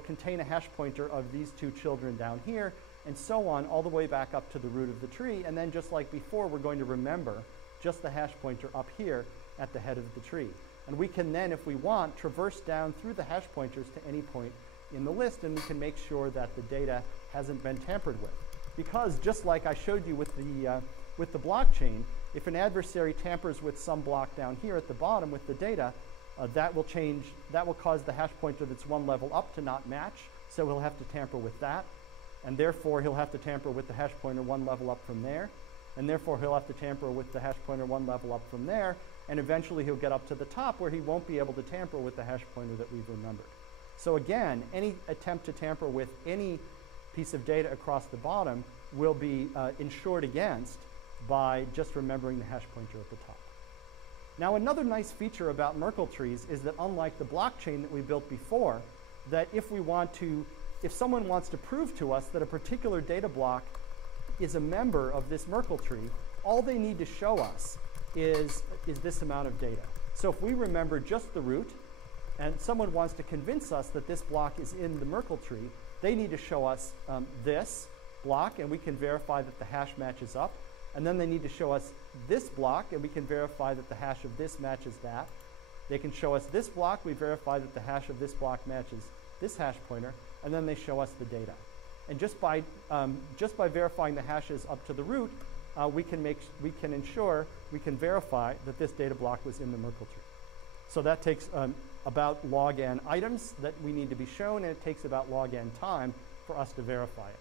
contain a hash pointer of these two children down here, and so on all the way back up to the root of the tree. And then just like before, we're going to remember just the hash pointer up here at the head of the tree. And we can then, if we want, traverse down through the hash pointers to any point in the list, and we can make sure that the data hasn't been tampered with. Because just like I showed you with the blockchain, if an adversary tampers with some block down here at the bottom with the data, that will cause the hash pointer that's one level up to not match, so he'll have to tamper with that, and therefore he'll have to tamper with the hash pointer one level up from there, and therefore he'll have to tamper with the hash pointer one level up from there, and eventually he'll get up to the top where he won't be able to tamper with the hash pointer that we've remembered. So again, any attempt to tamper with any piece of data across the bottom will be insured against by just remembering the hash pointer at the top. Now, another nice feature about Merkle trees is that unlike the blockchain that we built before, that if someone wants to prove to us that a particular data block is a member of this Merkle tree, all they need to show us is this amount of data. So if we remember just the root, and someone wants to convince us that this block is in the Merkle tree, they need to show us this block, and we can verify that the hash matches up. And then they need to show us this block, and we can verify that the hash of this matches that. They can show us this block, we verify that the hash of this block matches this hash pointer, and then they show us the data. And just by verifying the hashes up to the root, we can verify that this data block was in the Merkle tree. So that takes about log n items that we need to be shown, and it takes about log n time for us to verify it.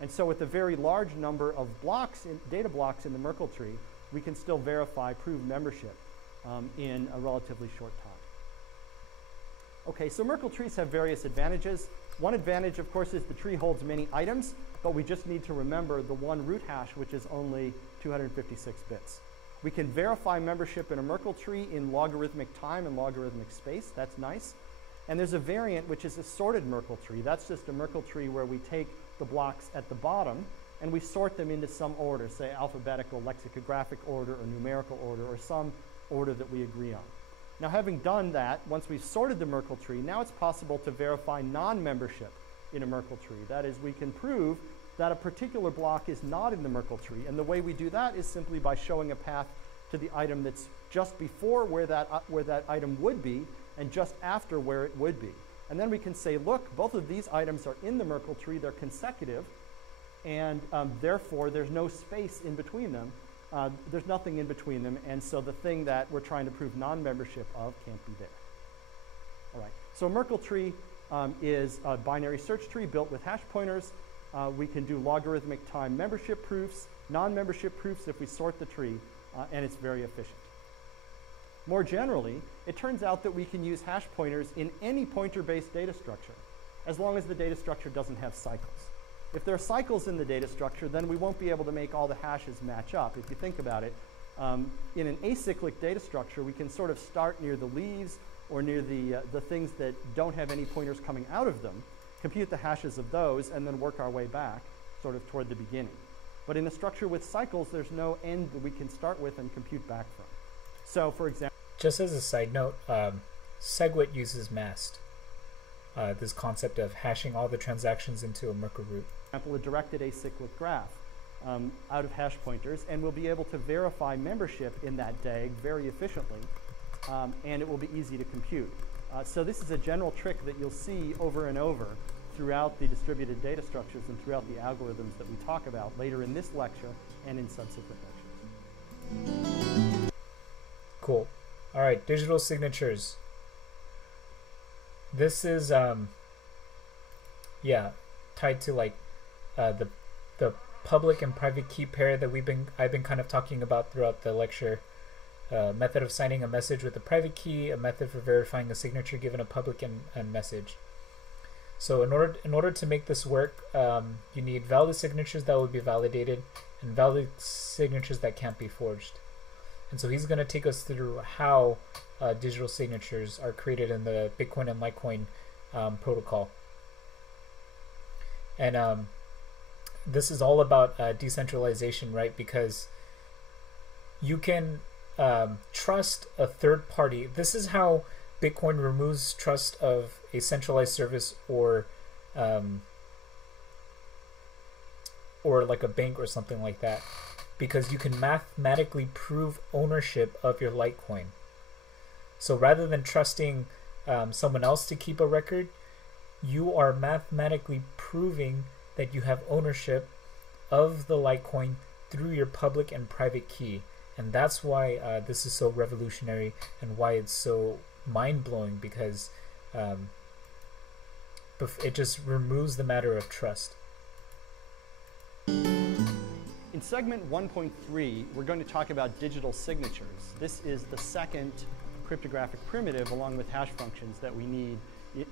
And so with a very large number of blocks, data blocks in the Merkle tree, we can still prove membership in a relatively short time. Okay, so Merkle trees have various advantages. One advantage, of course, is the tree holds many items, but we just need to remember the one root hash, which is only 256 bits. We can verify membership in a Merkle tree in logarithmic time and logarithmic space. That's nice. And there's a variant, which is a sorted Merkle tree. That's just a Merkle tree where we take the blocks at the bottom and we sort them into some order, say alphabetical, lexicographic order, or numerical order, or some order that we agree on. Now, having done that, once we've sorted the Merkle tree, now it's possible to verify non-membership in a Merkle tree. That is, we can prove that a particular block is not in the Merkle tree. And the way we do that is simply by showing a path to the item that's just before where that item would be and just after where it would be. And then we can say, look, both of these items are in the Merkle tree, they're consecutive, and therefore there's no space in between them. There's nothing in between them, and so the thing that we're trying to prove non-membership of can't be there. All right, so a Merkle tree is a binary search tree built with hash pointers. We can do logarithmic time membership proofs, non-membership proofs if we sort the tree, and it's very efficient. More generally, it turns out that we can use hash pointers in any pointer-based data structure, as long as the data structure doesn't have cycles. If there are cycles in the data structure, then we won't be able to make all the hashes match up. If you think about it, in an acyclic data structure, we can sort of start near the leaves or near the things that don't have any pointers coming out of them, compute the hashes of those, and then work our way back sort of toward the beginning. But in a structure with cycles, there's no end that we can start with and compute back from. So, for example, just as a side note, SegWit uses MAST, this concept of hashing all the transactions into a Merkle root. For example, a directed acyclic graph out of hash pointers, and we'll be able to verify membership in that DAG very efficiently, and it will be easy to compute. So this is a general trick that you'll see over and over throughout the distributed data structures and throughout the algorithms that we talk about later in this lecture and in subsequent lectures. Cool. All right, digital signatures. This is tied to like the public and private key pair that I've been kind of talking about throughout the lecture. Method of signing a message with a private key, a method for verifying a signature given a public and message. So in order to make this work, you need valid signatures that will be validated and valid signatures that can't be forged. And so he's going to take us through how digital signatures are created in the Bitcoin and Litecoin protocol. And this is all about decentralization, right? Because you can trust a third party. This is how Bitcoin removes trust of a centralized service or like a bank or something like that, because you can mathematically prove ownership of your Litecoin. So rather than trusting someone else to keep a record, you are mathematically proving that you have ownership of the Litecoin through your public and private key. And that's why this is so revolutionary and why it's so mind-blowing, because it just removes the matter of trust. In segment 1.3, we're going to talk about digital signatures. This is the second cryptographic primitive, along with hash functions, that we need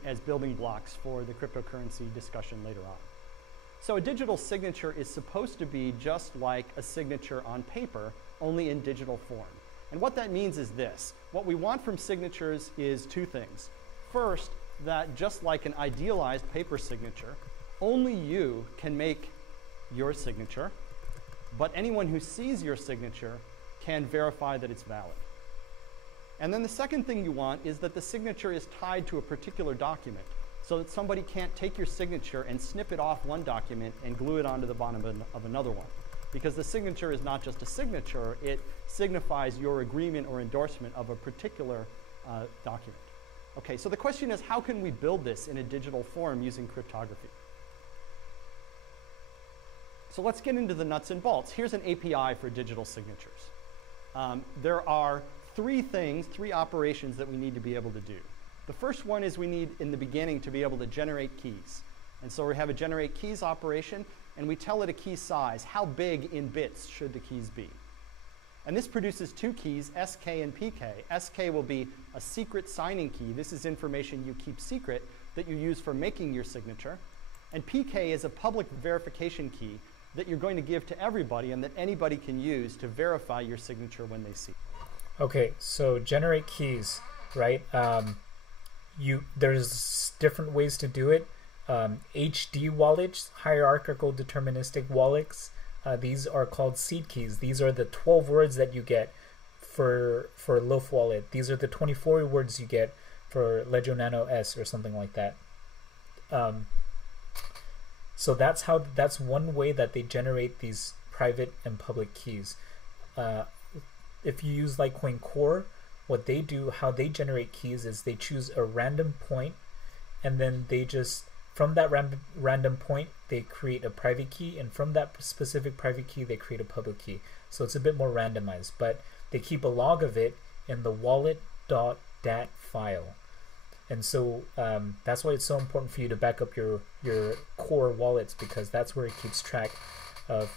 as building blocks for the cryptocurrency discussion later on. So a digital signature is supposed to be just like a signature on paper, only in digital form. And what that means is this. What we want from signatures is two things. First, that just like an idealized paper signature, only you can make your signature, but anyone who sees your signature can verify that it's valid. And then the second thing you want is that the signature is tied to a particular document, so that somebody can't take your signature and snip it off one document and glue it onto the bottom of another one. Because the signature is not just a signature, it signifies your agreement or endorsement of a particular document. Okay, so the question is, how can we build this in a digital form using cryptography? So let's get into the nuts and bolts. Here's an API for digital signatures. There are three operations that we need to be able to do. The first one is we need, in the beginning, to be able to generate keys. And so we have a generate keys operation, and we tell it a key size. How big in bits should the keys be? And this produces two keys, SK and PK. SK will be a secret signing key. This is information you keep secret that you use for making your signature. And PK is a public verification key that you're going to give to everybody and that anybody can use to verify your signature when they see it. Okay, so generate keys, right? There's different ways to do it. HD wallets, hierarchical deterministic wallets, these are called seed keys. These are the 12 words that you get for Loaf wallet. These are the 24 words you get for Ledger Nano S or something like that. So that's one way that they generate these private and public keys. If you use Litecoin Core, what they do, how they generate keys is they choose a random point and then they just, from that random point, they create a private key, and from that specific private key, they create a public key. So it's a bit more randomized, but they keep a log of it in the wallet.dat file. And so that's why it's so important for you to back up your core wallets, because that's where it keeps track of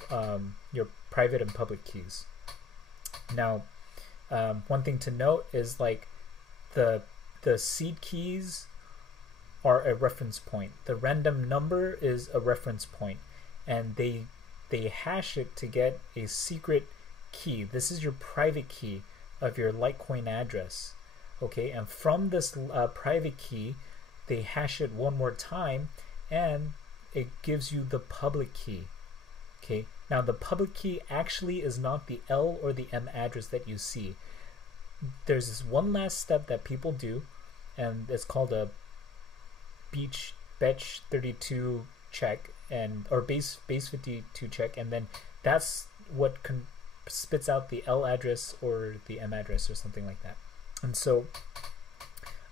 your private and public keys. Now, one thing to note is like the seed keys are a reference point. The random number is a reference point, and they hash it to get a secret key. This is your private key of your Litecoin address. Okay, and from this private key, they hash it one more time, and it gives you the public key. Okay, now the public key actually is not the L or the M address that you see. There's this one last step that people do, and it's called a Betch 32 check, and or base 52 check, and then that's what spits out the L address or the M address or something like that. And so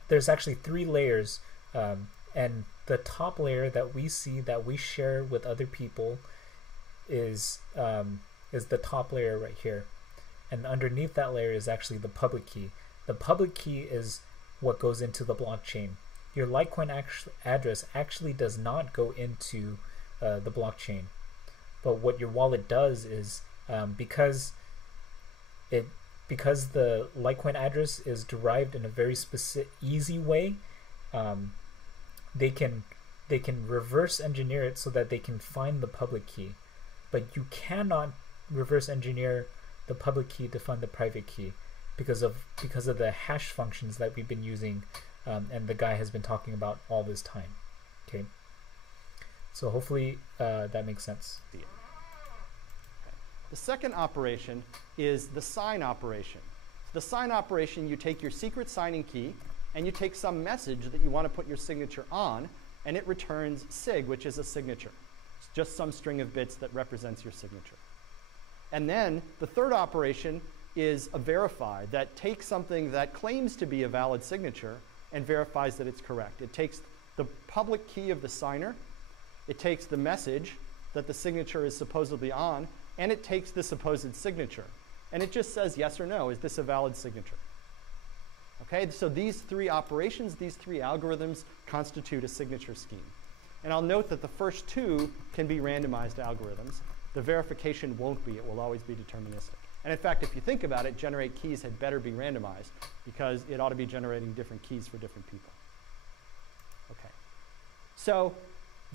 there's actually 3 layers, and the top layer that we see that we share with other people is the top layer right here, and underneath that layer is actually the public key. The public key is what goes into the blockchain. Your Litecoin address actually does not go into the blockchain, but what your wallet does is because the Litecoin address is derived in a very easy way, they can reverse engineer it so that they can find the public key, but you cannot reverse engineer the public key to find the private key because of the hash functions that we've been using, and the guy has been talking about all this time. Okay, so hopefully that makes sense. The second operation is the sign operation. The sign operation, you take your secret signing key and you take some message that you want to put your signature on, and it returns sig, which is a signature. It's just some string of bits that represents your signature. And then the third operation is a verify that takes something that claims to be a valid signature and verifies that it's correct. It takes the public key of the signer, it takes the message that the signature is supposedly on, and it takes the supposed signature. And it just says yes or no, is this a valid signature? Okay, so these 3 operations, these 3 algorithms constitute a signature scheme. And I'll note that the first 2 can be randomized algorithms. The verification won't be, it will always be deterministic. And in fact, if you think about it, generate keys had better be randomized because it ought to be generating different keys for different people. Okay, so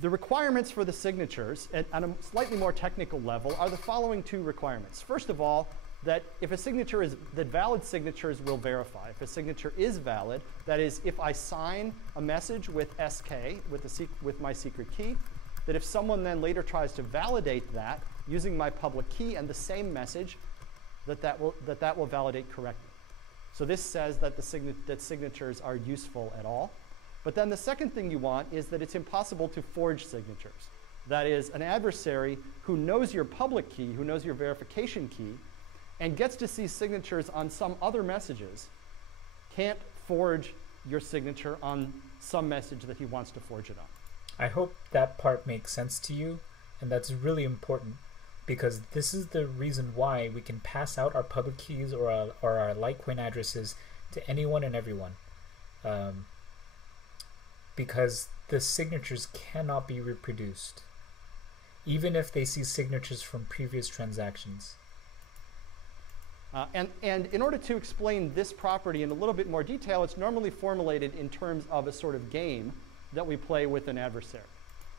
the requirements for the signatures at a slightly more technical level are the following 2 requirements. First of all, that if a signature is, that valid signatures will verify. If a signature is valid, that is, if I sign a message with SK, with my secret key, that if someone then later tries to validate that using my public key and the same message, that will validate correctly. So this says that that signatures are useful at all. But then the second thing you want is that it's impossible to forge signatures. That is, an adversary who knows your public key, who knows your verification key, and gets to see signatures on some other messages, can't forge your signature on some message that he wants to forge it on. I hope that part makes sense to you, and that's really important, because this is the reason why we can pass out our public keys or our Litecoin addresses to anyone and everyone. Because the signatures cannot be reproduced, even if they see signatures from previous transactions. And in order to explain this property in a little bit more detail, it's normally formulated in terms of a sort of game that we play with an adversary.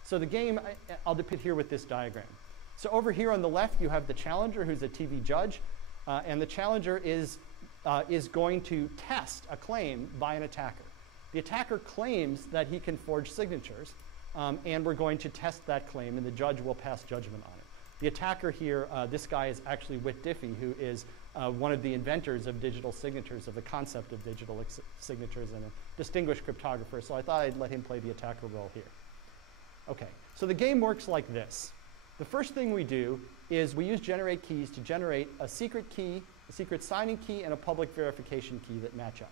So the game, I'll depict here with this diagram. So over here on the left, you have the challenger, who's a TV judge, and the challenger is going to test a claim by an attacker. The attacker claims that he can forge signatures, and we're going to test that claim, and the judge will pass judgment on it. The attacker here, this guy is actually Whit Diffie, who is one of the inventors of digital signatures, of the concept of digital signatures, and a distinguished cryptographer, so I thought I'd let him play the attacker role here. Okay, so the game works like this. The first thing we do is we use generate keys to generate a secret key, a secret signing key, and a public verification key that match up.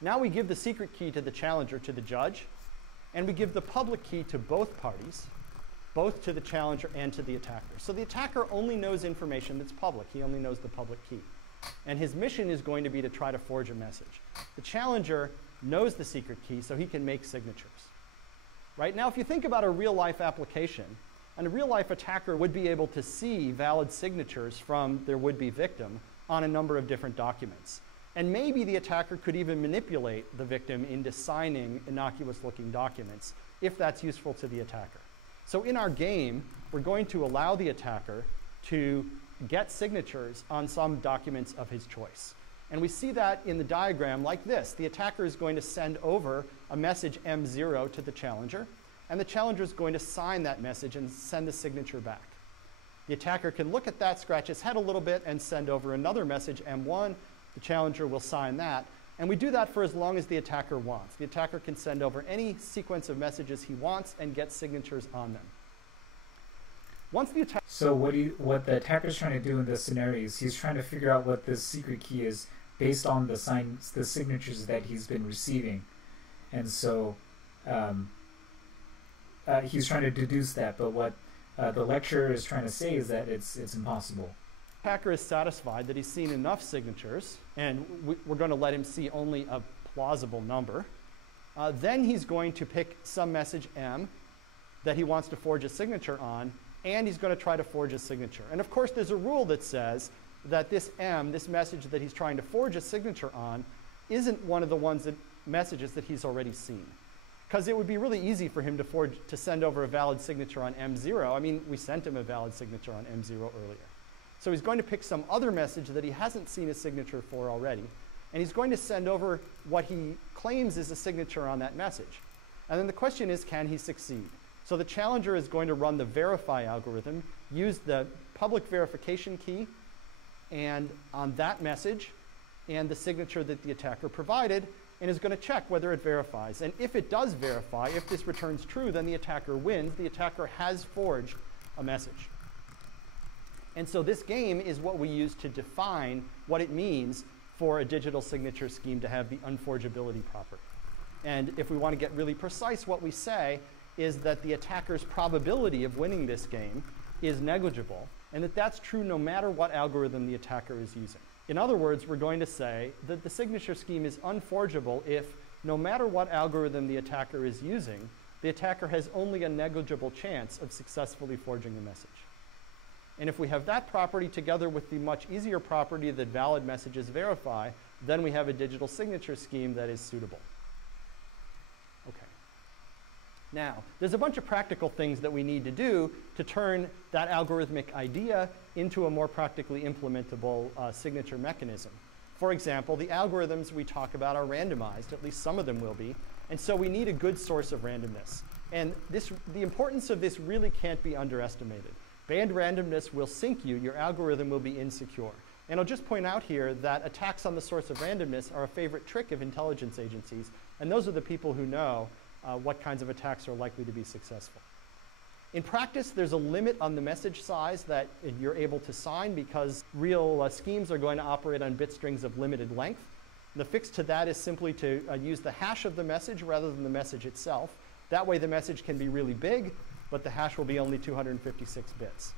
Now we give the secret key to the challenger, to the judge, and we give the public key to both parties, both to the challenger and to the attacker. So the attacker only knows information that's public. He only knows the public key. And his mission is going to be to try to forge a message. The challenger knows the secret key, so he can make signatures. Right? Now, if you think about a real-life application, and a real-life attacker would be able to see valid signatures from their would-be victim on a number of different documents. And maybe the attacker could even manipulate the victim into signing innocuous-looking documents, if that's useful to the attacker. So in our game, we're going to allow the attacker to get signatures on some documents of his choice. And we see that in the diagram like this. The attacker is going to send over a message M0 to the challenger, and the challenger is going to sign that message and send the signature back. The attacker can look at that, scratch his head a little bit, and send over another message, M1. The challenger will sign that. And we do that for as long as the attacker wants. The attacker can send over any sequence of messages he wants and get signatures on them. Once the attacker... So what the attacker's trying to do in this scenario is he's trying to figure out what this secret key is based on the signatures that he's been receiving. And so he's trying to deduce that, but what the lecturer is trying to say is that it's impossible. The attacker is satisfied that he's seen enough signatures, and we're going to let him see only a plausible number. Then he's going to pick some message M that he wants to forge a signature on, and he's going to try to forge a signature. And of course, there's a rule that says that this M, this message that he's trying to forge a signature on, isn't one of the messages that he's already seen. Because it would be really easy for him to send over a valid signature on M0. I mean, we sent him a valid signature on M0 earlier. So he's going to pick some other message that he hasn't seen a signature for already, and he's going to send over what he claims is a signature on that message. And then the question is, can he succeed? So the challenger is going to run the verify algorithm, use the public verification key, and on that message and the signature that the attacker provided, and is going to check whether it verifies. And if it does verify, if this returns true, then the attacker wins. The attacker has forged a message. And so this game is what we use to define what it means for a digital signature scheme to have the unforgeability property. And if we want to get really precise, what we say is that the attacker's probability of winning this game is negligible, and that that's true no matter what algorithm the attacker is using. In other words, we're going to say that the signature scheme is unforgeable if, no matter what algorithm the attacker is using, the attacker has only a negligible chance of successfully forging the message. And if we have that property together with the much easier property that valid messages verify, then we have a digital signature scheme that is suitable. Okay. Now, there's a bunch of practical things that we need to do to turn that algorithmic idea into a more practically implementable signature mechanism. For example, the algorithms we talk about are randomized, at least some of them will be, and so we need a good source of randomness. And the importance of this really can't be underestimated. Band randomness will sink you. Your algorithm will be insecure. And I'll just point out here that attacks on the source of randomness are a favorite trick of intelligence agencies, and those are the people who know what kinds of attacks are likely to be successful. In practice, there's a limit on the message size that you're able to sign because real schemes are going to operate on bit strings of limited length. The fix to that is simply to use the hash of the message rather than the message itself. That way the message can be really big, but the hash will be only 256 bits.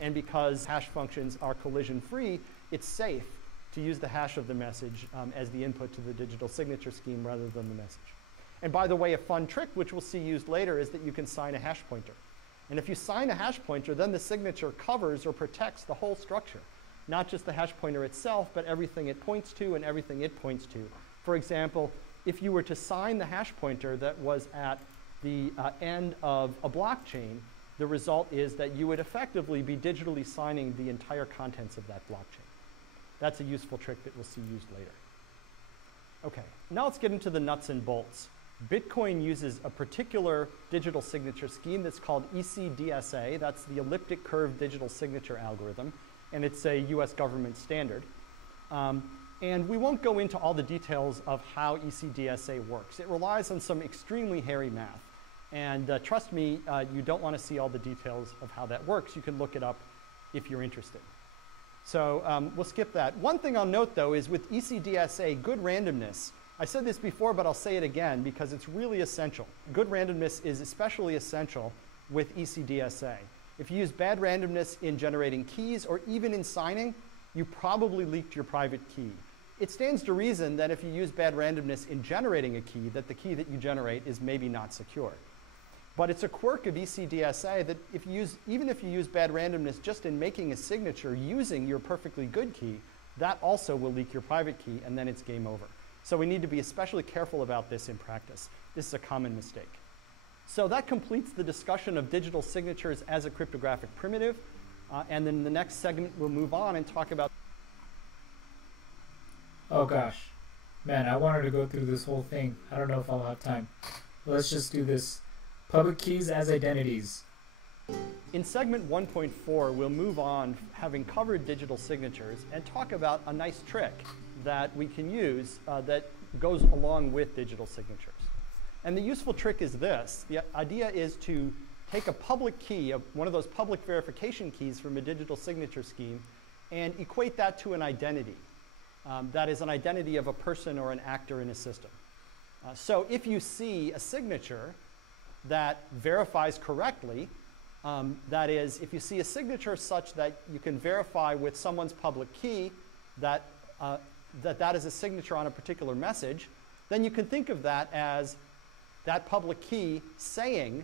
And because hash functions are collision-free, it's safe to use the hash of the message as the input to the digital signature scheme rather than the message. And by the way, a fun trick, which we'll see used later, is that you can sign a hash pointer. And if you sign a hash pointer, then the signature covers or protects the whole structure, not just the hash pointer itself, but everything it points to and everything it points to. For example, if you were to sign the hash pointer that was at the end of a blockchain, the result is that you would effectively be digitally signing the entire contents of that blockchain. That's a useful trick that we'll see used later. Okay, now let's get into the nuts and bolts. Bitcoin uses a particular digital signature scheme that's called ECDSA. That's the elliptic curve digital signature algorithm, and it's a US government standard. And we won't go into all the details of how ECDSA works. It relies on some extremely hairy math. And trust me, you don't want to see all the details of how that works. You can look it up if you're interested. So we'll skip that. One thing I'll note, though, is with ECDSA, good randomness I said this before, but I'll say it again because it's really essential. Good randomness is especially essential with ECDSA. If you use bad randomness in generating keys or even in signing, you probably leaked your private key. It stands to reason that if you use bad randomness in generating a key, that the key that you generate is maybe not secure. But it's a quirk of ECDSA that even if you use bad randomness just in making a signature using your perfectly good key, that also will leak your private key, and then it's game over. So we need to be especially careful about this in practice. This is a common mistake. So that completes the discussion of digital signatures as a cryptographic primitive. And then in the next segment, we'll move on and talk about... Oh gosh. Man, I wanted to go through this whole thing. I don't know if I'll have time. Let's just do this. Public keys as identities. In segment 1.4, we'll move on, having covered digital signatures, and talk about a nice trick that we can use that goes along with digital signatures. And the useful trick is this. The idea is to take a public key, one of those public verification keys from a digital signature scheme, and equate that to an identity. That is an identity of a person or an actor in a system. So if you see a signature that verifies correctly, that is, if you see a signature such that you can verify with someone's public key that that is a signature on a particular message, then you can think of that as that public key saying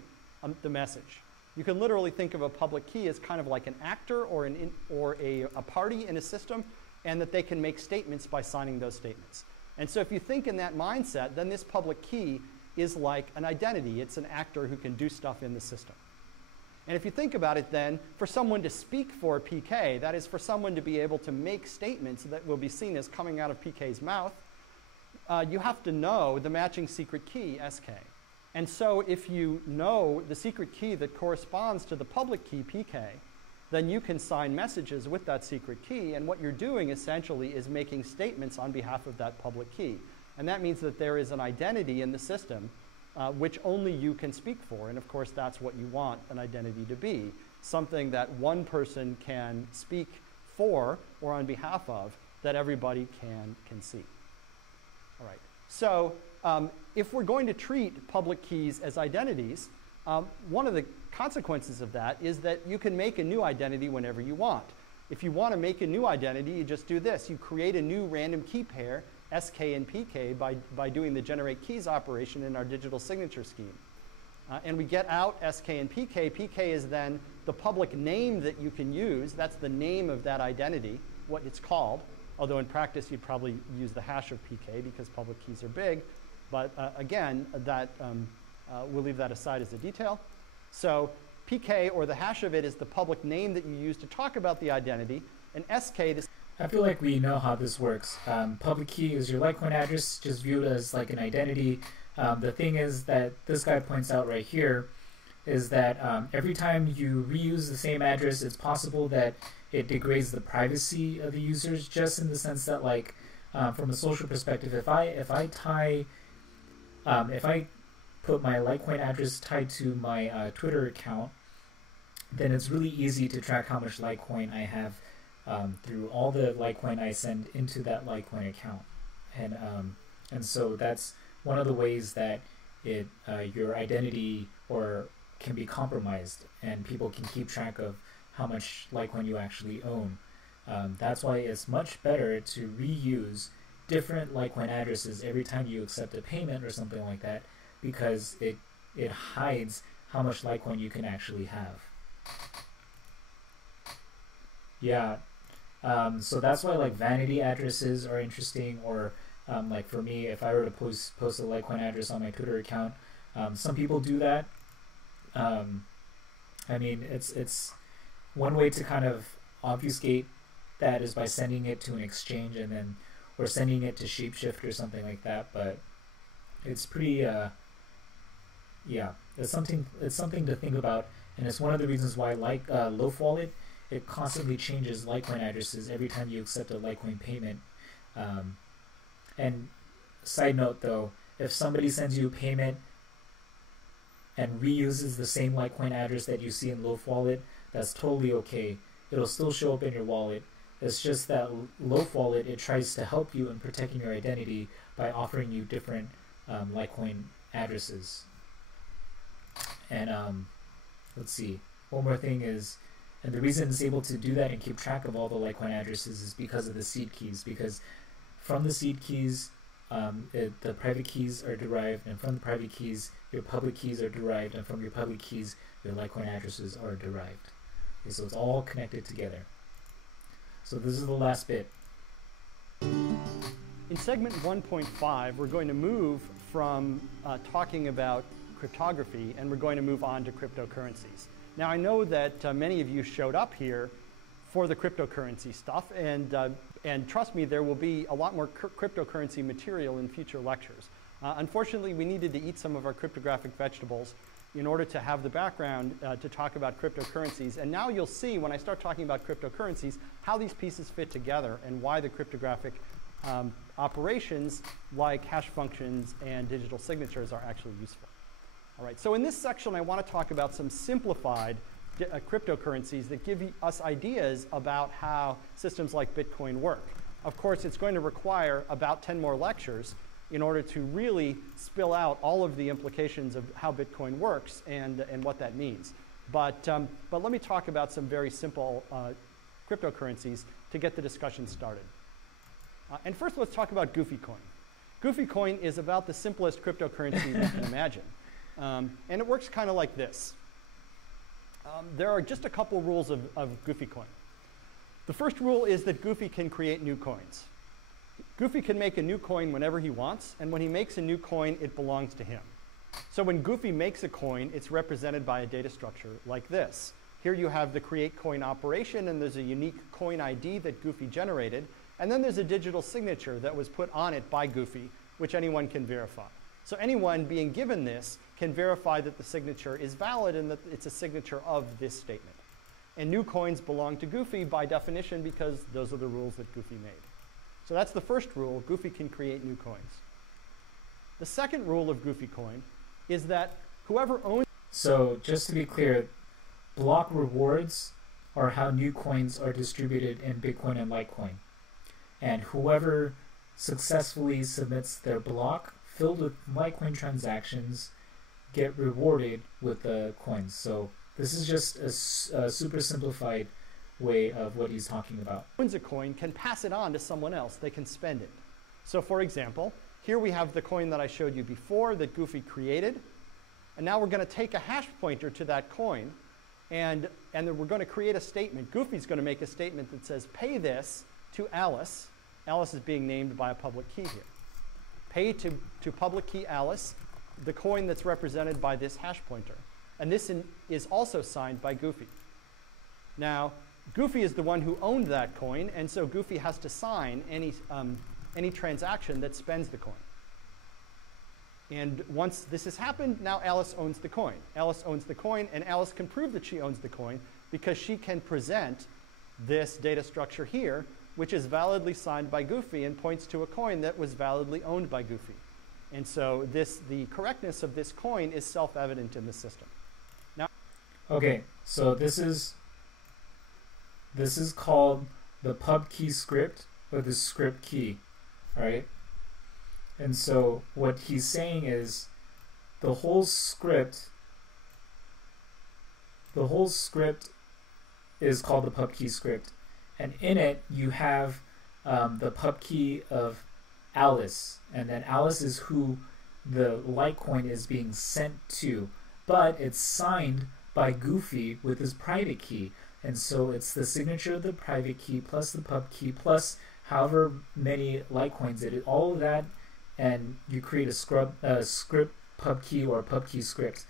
the message. You can literally think of a public key as kind of like an actor or a party in a system, and that they can make statements by signing those statements. And so if you think in that mindset, then this public key is like an identity. It's an actor who can do stuff in the system. And if you think about it then, for someone to speak for PK, that is for someone to be able to make statements that will be seen as coming out of PK's mouth, you have to know the matching secret key, SK. And so if you know the secret key that corresponds to the public key, PK, then you can sign messages with that secret key. And what you're doing essentially is making statements on behalf of that public key. And that means that there is an identity in the system which only you can speak for. And of course, that's what you want an identity to be, something that one person can speak for or on behalf of that everybody can see. All right. So if we're going to treat public keys as identities, one of the consequences of that is that you can make a new identity whenever you want. If you want to make a new identity, you just do this. You create a new random key pair, SK and PK, by doing the generate keys operation in our digital signature scheme. And we get out SK and PK. PK is then the public name that you can use. That's the name of that identity, what it's called. Although in practice, you'd probably use the hash of PK because public keys are big. But again, we'll leave that aside as a detail. So PK, or the hash of it, is the public name that you use to talk about the identity. And SK, this... I feel like we know how this works. Public key is your Litecoin address, just viewed as like an identity. The thing is that this guy points out right here is that every time you reuse the same address, it's possible that it degrades the privacy of the users, just in the sense that, like, from a social perspective, if I put my Litecoin address tied to my Twitter account, then it's really easy to track how much Litecoin I have through all the Litecoin I send into that Litecoin account, and so that's one of the ways that your identity can be compromised, and people can keep track of how much Litecoin you actually own. That's why it's much better to reuse different Litecoin addresses every time you accept a payment or something like that, because it hides how much Litecoin you can actually have. Yeah, so that's why, like, vanity addresses are interesting, or like for me, if I were to post a Litecoin address on my Twitter account, some people do that. I mean, it's one way to kind of obfuscate that is by sending it to an exchange or sending it to Shapeshift or something like that. But it's pretty, yeah, it's something to think about, and it's one of the reasons why Loaf Wallet, it constantly changes Litecoin addresses every time you accept a Litecoin payment. And side note though, if somebody sends you a payment and reuses the same Litecoin address that you see in Loaf Wallet, that's totally okay. It'll still show up in your wallet. It's just that Loaf Wallet, it tries to help you in protecting your identity by offering you different Litecoin addresses. And let's see, one more thing is, and the reason it's able to do that and keep track of all the Litecoin addresses is because of the seed keys, because from the seed keys, the private keys are derived, and from the private keys, your public keys are derived, and from your public keys, your Litecoin addresses are derived. Okay, so it's all connected together. So this is the last bit. In segment 1.5, we're going to move from talking about cryptography, and we're going to move on to cryptocurrencies. Now, I know that many of you showed up here for the cryptocurrency stuff, and trust me, there will be a lot more cryptocurrency material in future lectures. Unfortunately, we needed to eat some of our cryptographic vegetables in order to have the background to talk about cryptocurrencies. And now you'll see, when I start talking about cryptocurrencies, how these pieces fit together and why the cryptographic operations like hash functions and digital signatures are actually useful. All right, so in this section, I want to talk about some simplified cryptocurrencies that give us ideas about how systems like Bitcoin work. Of course, it's going to require about 10 more lectures in order to really spill out all of the implications of how Bitcoin works and what that means. But let me talk about some very simple cryptocurrencies to get the discussion started. And first, let's talk about Goofy Coin. Goofy Coin is about the simplest cryptocurrency you can imagine. And it works kind of like this. There are just a couple rules of Goofy Coin. The first rule is that Goofy can create new coins. Goofy can make a new coin whenever he wants, and when he makes a new coin, it belongs to him. So when Goofy makes a coin, it's represented by a data structure like this. Here you have the create coin operation, and there's a unique coin ID that Goofy generated, and then there's a digital signature that was put on it by Goofy, which anyone can verify. So anyone being given this can verify that the signature is valid and that it's a signature of this statement. And new coins belong to Goofy by definition because those are the rules that Goofy made. So that's the first rule. Goofy can create new coins. The second rule of Goofy Coin is that whoever owns... So just to be clear, block rewards are how new coins are distributed in Bitcoin and Litecoin. And whoever successfully submits their block filled with Litecoin transactions get rewarded with the coins. So this is just a super simplified way of what he's talking about. Owns a coin can pass it on to someone else. They can spend it. So for example, here we have the coin that I showed you before that Goofy created. And now we're going to take a hash pointer to that coin, and then we're going to create a statement. Goofy's going to make a statement that says, pay this to Alice. Alice is being named by a public key here. Pay to public key Alice the coin that's represented by this hash pointer. And this is also signed by Goofy. Now, Goofy is the one who owned that coin, and so Goofy has to sign any transaction that spends the coin. And once this has happened, now Alice owns the coin. Alice owns the coin, and Alice can prove that she owns the coin because she can present this data structure here, which is validly signed by Goofy and points to a coin that was validly owned by Goofy. And so the correctness of this coin is self-evident in the system. Now, okay, so this is called the pub key script, or the script key, all right? And so what he's saying is the whole script is called the pub key script. And in it, you have the pub key of Alice. And then Alice is who the Litecoin is being sent to. But it's signed by Goofy with his private key. And so it's the signature of the private key plus the pub key plus however many Litecoins it is. All of that, and you create a script pub key or a pub key script.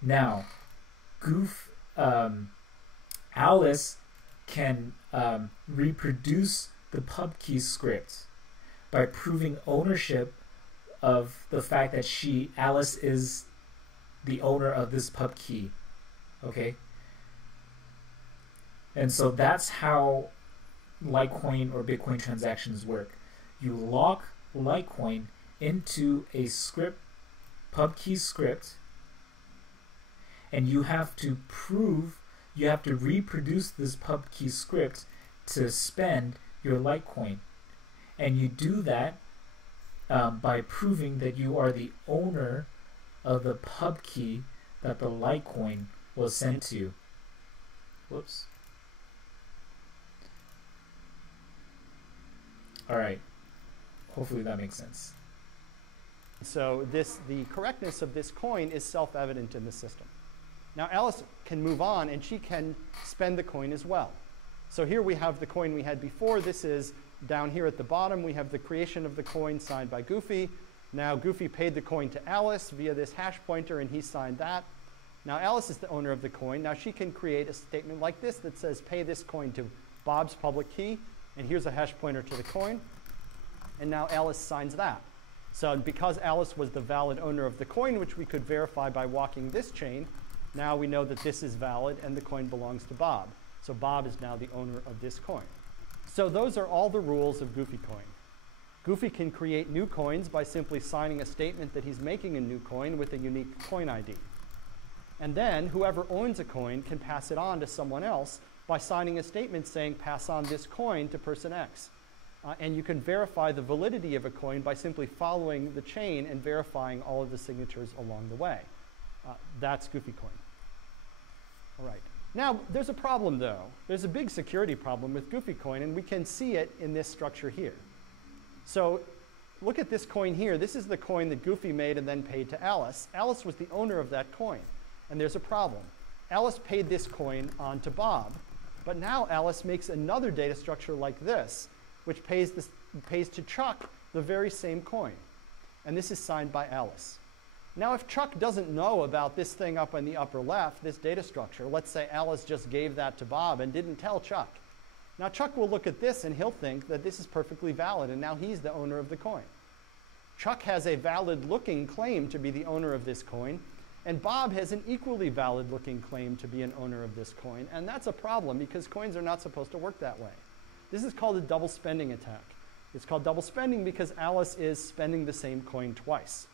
Now, Alice can reproduce the pub key script by proving ownership of the fact that Alice is the owner of this pub key. Okay? And so that's how Litecoin or Bitcoin transactions work. You lock Litecoin into a script, pub key script, and you have to reproduce this pub key script to spend your Litecoin. And you do that by proving that you are the owner of the pub key that the Litecoin was sent to. Whoops. All right. Hopefully that makes sense. So the correctness of this coin is self-evident in the system. Now Alice can move on, and she can spend the coin as well. So here we have the coin we had before. This is down here at the bottom. We have the creation of the coin signed by Goofy. Now Goofy paid the coin to Alice via this hash pointer, and he signed that. Now Alice is the owner of the coin. Now she can create a statement like this that says, pay this coin to Bob's public key. And here's a hash pointer to the coin. And now Alice signs that. So because Alice was the valid owner of the coin, which we could verify by walking this chain, now we know that this is valid and the coin belongs to Bob. So Bob is now the owner of this coin. So those are all the rules of Goofy Coin. Goofy can create new coins by simply signing a statement that he's making a new coin with a unique coin ID. And then whoever owns a coin can pass it on to someone else by signing a statement saying, pass on this coin to person X. And you can verify the validity of a coin by simply following the chain and verifying all of the signatures along the way. That's Goofy Coin. All right. Now, there's a problem, though. There's a big security problem with Goofy Coin, and we can see it in this structure here. So look at this coin here. This is the coin that Goofy made and then paid to Alice. Alice was the owner of that coin, and there's a problem. Alice paid this coin on to Bob, but now Alice makes another data structure like this, which pays to Chuck the very same coin. And this is signed by Alice. Now, if Chuck doesn't know about this thing up in the upper left, this data structure, let's say Alice just gave that to Bob and didn't tell Chuck. Now, Chuck will look at this and he'll think that this is perfectly valid, and now he's the owner of the coin. Chuck has a valid-looking claim to be the owner of this coin, and Bob has an equally valid-looking claim to be an owner of this coin, and that's a problem because coins are not supposed to work that way. This is called a double spending attack. It's called double spending because Alice is spending the same coin twice.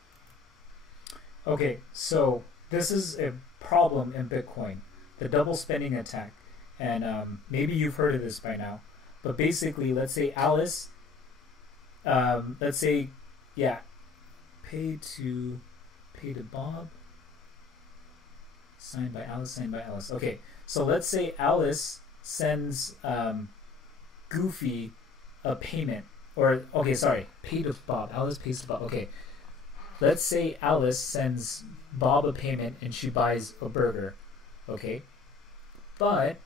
Okay, so this is a problem in Bitcoin, the double spending attack. And maybe you've heard of this by now. But basically, let's say Alice, let's say, yeah, pay to Bob, signed by Alice, signed by Alice. Okay, so let's say Alice sends Goofy a payment, or okay, sorry, pay to Bob. Alice pays to Bob. Okay, let's say Alice sends Bob a payment and she buys a burger. Okay, but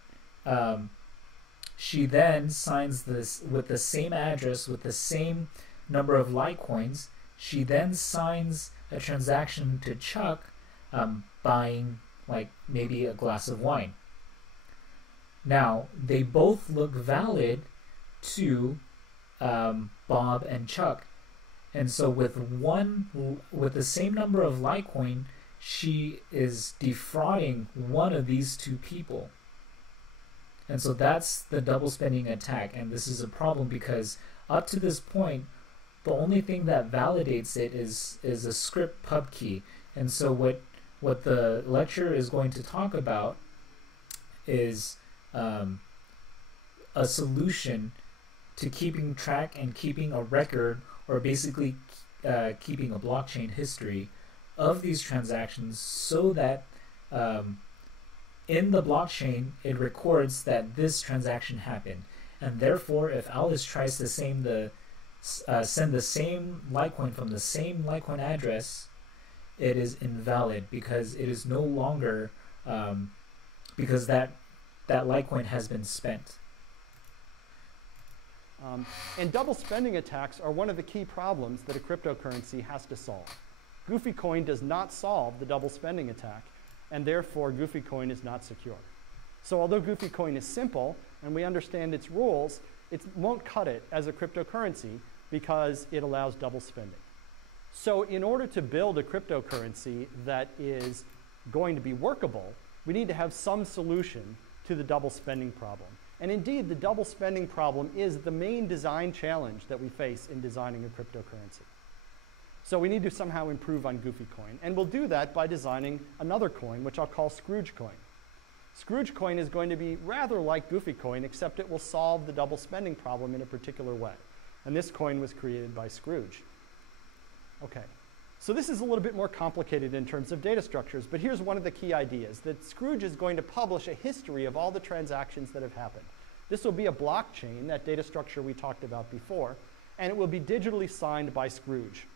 she then signs this with the same address, with the same number of Litecoins. She then signs a transaction to Chuck, buying like maybe a glass of wine. Now they both look valid to Bob and Chuck, and so with the same number of Litecoin, she is defrauding one of these two people. And so that's the double spending attack, and this is a problem because up to this point, the only thing that validates it is a script pub key. And so what the lecture is going to talk about is a solution to keeping track and keeping a record, or basically keeping a blockchain history of these transactions, so that in the blockchain it records that this transaction happened. And therefore, if Alice tries to send the same Litecoin from the same Litecoin address, it is invalid because it is no longer because that Litecoin has been spent. And double spending attacks are one of the key problems that a cryptocurrency has to solve. Goofy Coin does not solve the double spending attack, and therefore Goofy Coin is not secure. So although Goofy Coin is simple and we understand its rules, it won't cut it as a cryptocurrency because it allows double spending. So in order to build a cryptocurrency that is going to be workable, we need to have some solution to the double spending problem. And indeed, the double spending problem is the main design challenge that we face in designing a cryptocurrency. So we need to somehow improve on Goofy Coin. And we'll do that by designing another coin, which I'll call Scrooge Coin. Scrooge coin is going to be rather like Goofy coin, except it will solve the double spending problem in a particular way. And this coin was created by Scrooge. Okay, so this is a little bit more complicated in terms of data structures, but here's one of the key ideas, that Scrooge is going to publish a history of all the transactions that have happened. This will be a blockchain, that data structure we talked about before, and it will be digitally signed by Scrooge.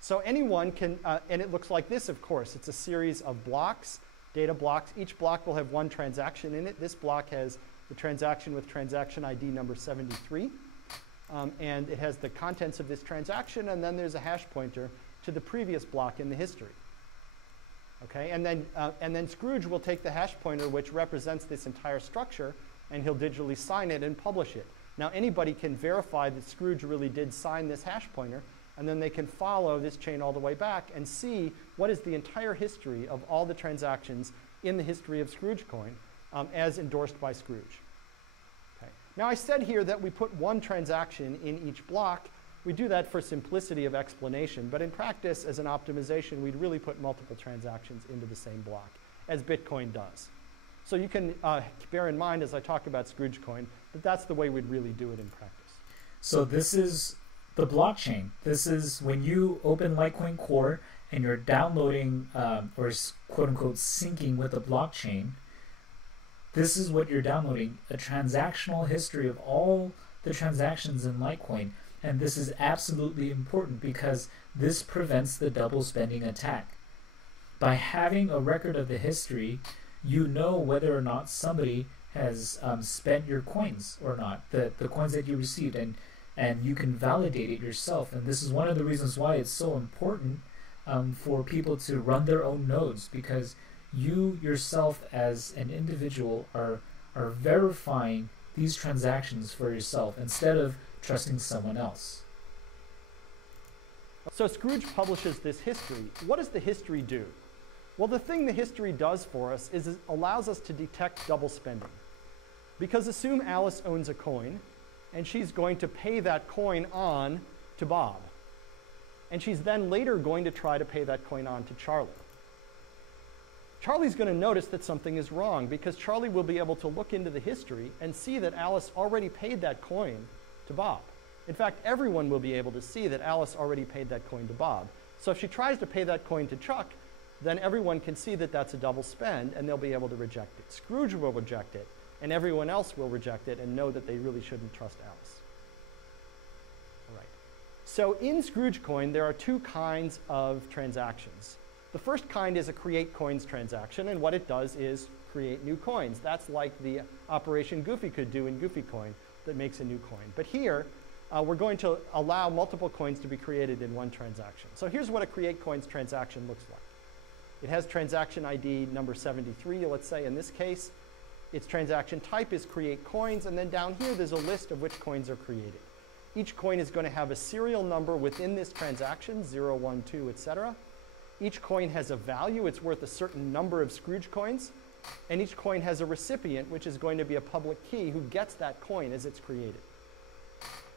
So anyone can, and it looks like this, of course. It's a series of blocks, data blocks. Each block will have one transaction in it. This block has the transaction with transaction ID number 73. And it has the contents of this transaction, and then there's a hash pointer to the previous block in the history. Okay, and then Scrooge will take the hash pointer, which represents this entire structure, and he'll digitally sign it and publish it. Now anybody can verify that Scrooge really did sign this hash pointer, and then they can follow this chain all the way back and see what is the entire history of all the transactions in the history of Scrooge coin as endorsed by Scrooge. Okay. Now I said here that we put one transaction in each block. We do that for simplicity of explanation, but in practice, as an optimization, we'd really put multiple transactions into the same block, as Bitcoin does. So you can bear in mind as I talk about Scrooge coin that that's the way we'd really do it in practice. So this is the blockchain. This is when you open Litecoin Core and you're downloading or quote unquote syncing with the blockchain. This is what you're downloading, a transactional history of all the transactions in Litecoin. And this is absolutely important because this prevents the double spending attack. By having a record of the history, you know whether or not somebody has spent your coins or not, the coins that you received, and you can validate it yourself. And this is one of the reasons why it's so important for people to run their own nodes, because you yourself as an individual are verifying these transactions for yourself instead of trusting someone else. So Scrooge publishes this history. What does the history do? Well, the thing the history does for us is it allows us to detect double spending. Because assume Alice owns a coin, and she's going to pay that coin on to Bob. And she's then later going to try to pay that coin on to Charlie. Charlie's going to notice that something is wrong because Charlie will be able to look into the history and see that Alice already paid that coin to Bob. In fact, everyone will be able to see that Alice already paid that coin to Bob. So if she tries to pay that coin to Chuck, then everyone can see that that's a double spend and they'll be able to reject it. Scrooge will reject it, and everyone else will reject it and know that they really shouldn't trust Alice. All right. So in Scrooge coin, there are two kinds of transactions. The first kind is a create coins transaction, and what it does is create new coins. That's like the operation Goofy could do in Goofy coin that makes a new coin. But here, we're going to allow multiple coins to be created in one transaction. So here's what a create coins transaction looks like. It has transaction ID number 73, let's say in this case. Its transaction type is create coins, and then down here there's a list of which coins are created. Each coin is going to have a serial number within this transaction, 0, 1, 2, etc. Each coin has a value. It's worth a certain number of Scrooge coins. And each coin has a recipient, which is going to be a public key who gets that coin as it's created.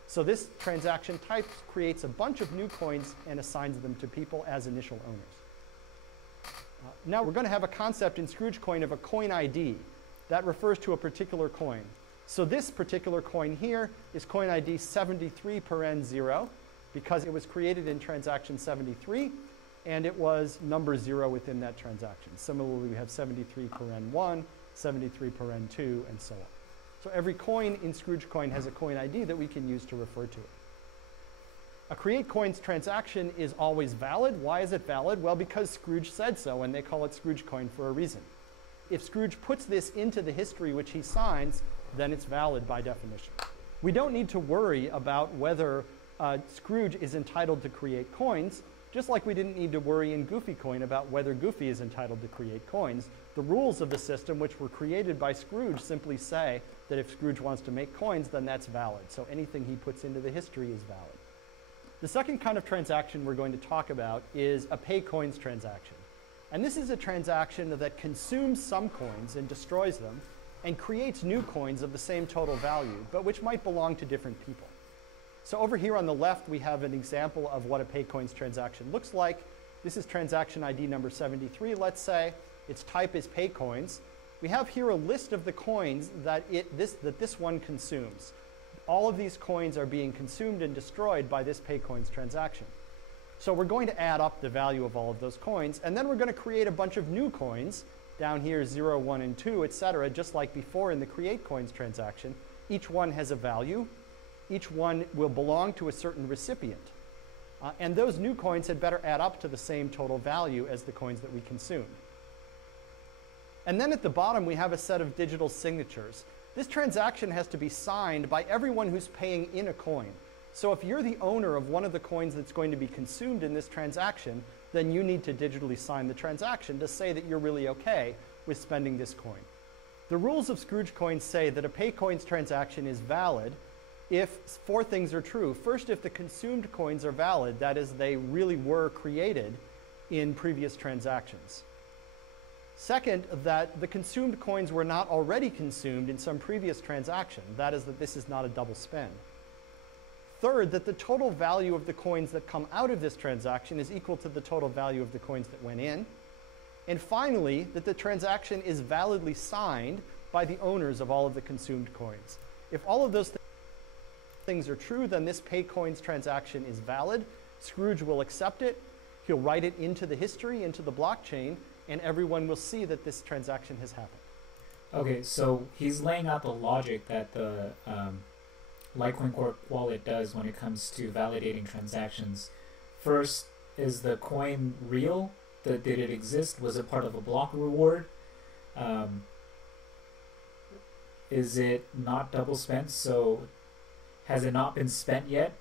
So this transaction type creates a bunch of new coins and assigns them to people as initial owners. Now we're going to have a concept in Scrooge coin of a coin ID. That refers to a particular coin. So this particular coin here is coin ID 73 paren 0 because it was created in transaction 73 and it was number 0 within that transaction. Similarly, we have 73 paren 1, 73 paren 2, and so on. So every coin in Scrooge coin has a coin ID that we can use to refer to it. A create coins transaction is always valid. Why is it valid? Well, because Scrooge said so, and they call it Scrooge coin for a reason. If Scrooge puts this into the history which he signs, then it's valid by definition. We don't need to worry about whether Scrooge is entitled to create coins, just like we didn't need to worry in Goofy coin about whether Goofy is entitled to create coins. The rules of the system, which were created by Scrooge, simply say that if Scrooge wants to make coins, then that's valid. So anything he puts into the history is valid. The second kind of transaction we're going to talk about is a pay coins transaction. And this is a transaction that consumes some coins and destroys them and creates new coins of the same total value, but which might belong to different people. So over here on the left, we have an example of what a pay coins transaction looks like. This is transaction ID number 73, let's say. Its type is pay coins. we have here a list of the coins that this one consumes. All of these coins are being consumed and destroyed by this paycoins transaction. So we're going to add up the value of all of those coins, and then we're going to create a bunch of new coins, down here 0, 1, and 2, etc., just like before in the create coins transaction. Each one has a value. Each one will belong to a certain recipient. And those new coins had better add up to the same total value as the coins that we consumed. And then at the bottom, we have a set of digital signatures. This transaction has to be signed by everyone who's paying in a coin. So if you're the owner of one of the coins that's going to be consumed in this transaction, then you need to digitally sign the transaction to say that you're really okay with spending this coin. The rules of Scrooge coins say that a paycoins transaction is valid if 4 things are true. First, if the consumed coins are valid, that is, they really were created in previous transactions. Second, that the consumed coins were not already consumed in some previous transaction. That is, that this is not a double spend. Third, that the total value of the coins that come out of this transaction is equal to the total value of the coins that went in. And finally, that the transaction is validly signed by the owners of all of the consumed coins. If all of those things are true, then this paycoins transaction is valid. Scrooge will accept it. He'll write it into the history, into the blockchain, and everyone will see that this transaction has happened. Okay, so he's laying out the logic that the Litecoin Core wallet does when it comes to validating transactions. First, is the coin real? Did it exist? Was it part of a block reward? Is it not double spent? So has it not been spent yet?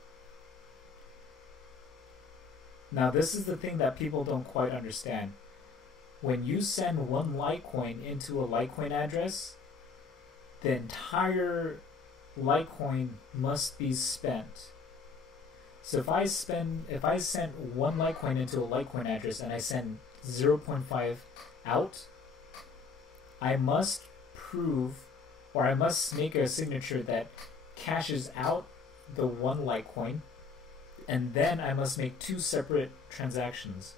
Now this is the thing that people don't quite understand. When you send one Litecoin into a Litecoin address, the entire Litecoin must be spent. So if I send one Litecoin into a Litecoin address and I send 0.5 out, I must prove, or I must make a signature that cashes out the one Litecoin, and then I must make 2 separate transactions.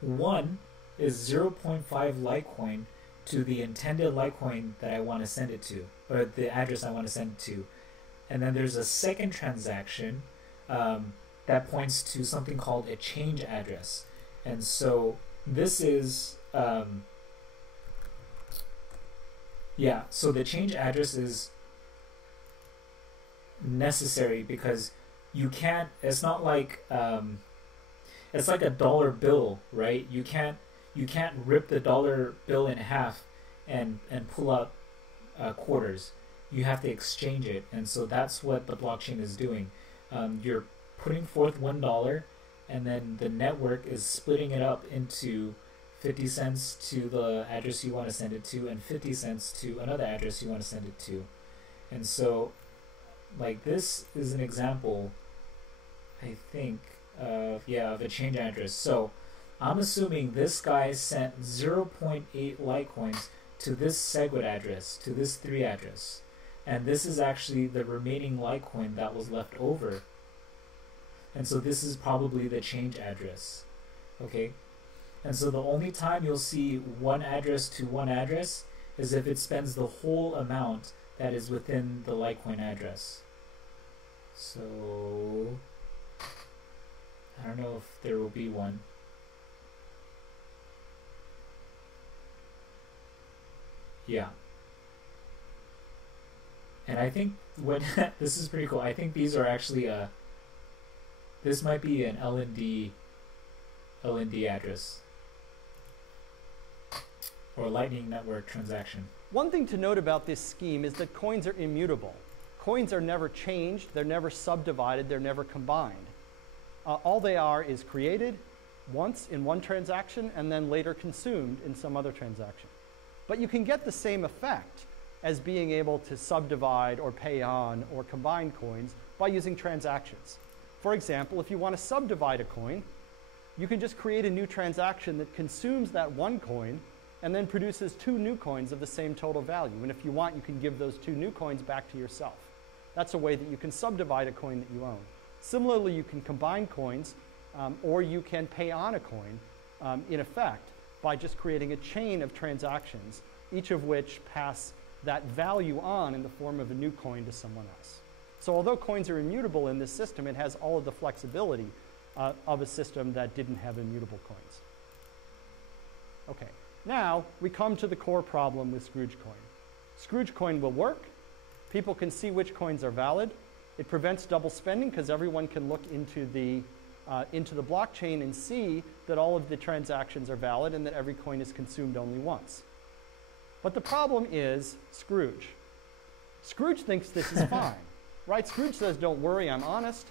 One is 0.5 Litecoin to the intended Litecoin that I want to send it to, or the address I want to send it to. And then there's a second transaction that points to something called a change address. And so this is, so the change address is necessary because you can't, it's not like, it's like a dollar bill, right? You can't rip the dollar bill in half and pull out quarters. You have to exchange it, and so that's what the blockchain is doing. You're putting forth $1, and then the network is splitting it up into 50 cents to the address you want to send it to, and 50 cents to another address you want to send it to. And so, like, this is an example, I think, of a change address. So I'm assuming this guy sent 0.8 Litecoins to this SegWit address, to this 3 address. And this is actually the remaining Litecoin that was left over. And so this is probably the change address. Okay? And so the only time you'll see one address to one address is if it spends the whole amount that is within the Litecoin address. So I don't know if there will be one. Yeah. And I think when this is pretty cool. I think these are actually this might be an LND address or Lightning Network transaction. One thing to note about this scheme is that coins are immutable. Coins are never changed, they're never subdivided, they're never combined. All they are is created once in one transaction and then later consumed in some other transaction. But you can get the same effect as being able to subdivide or pay on or combine coins by using transactions. For example, if you want to subdivide a coin, you can just create a new transaction that consumes that one coin and then produces 2 new coins of the same total value. And if you want, you can give those 2 new coins back to yourself. That's a way that you can subdivide a coin that you own. Similarly, you can combine coins or you can pay on a coin in effect by just creating a chain of transactions each of which pass that value on in the form of a new coin to someone else. So although coins are immutable in this system, it has all of the flexibility of a system that didn't have immutable coins. Okay, now we come to the core problem with Scrooge coin. Scrooge coin will work. People can see which coins are valid. It prevents double spending because everyone can look into the blockchain and see that all of the transactions are valid and that every coin is consumed only once. But the problem is Scrooge. Scrooge thinks this is fine, right? Scrooge says, don't worry, I'm honest.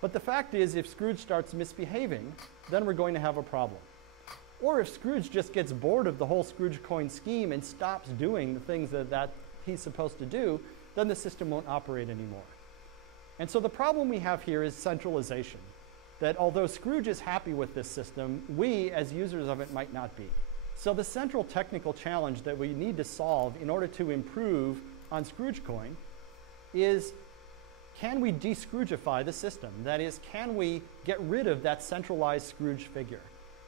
But the fact is, if Scrooge starts misbehaving, then we're going to have a problem. Or if Scrooge just gets bored of the whole Scrooge coin scheme and stops doing the things that he's supposed to do, then the system won't operate anymore. And so the problem we have here is centralization. That although Scrooge is happy with this system, we as users of it might not be. So the central technical challenge that we need to solve in order to improve on Scrooge coin is, can we de-Scroogify the system? That is, can we get rid of that centralized Scrooge figure?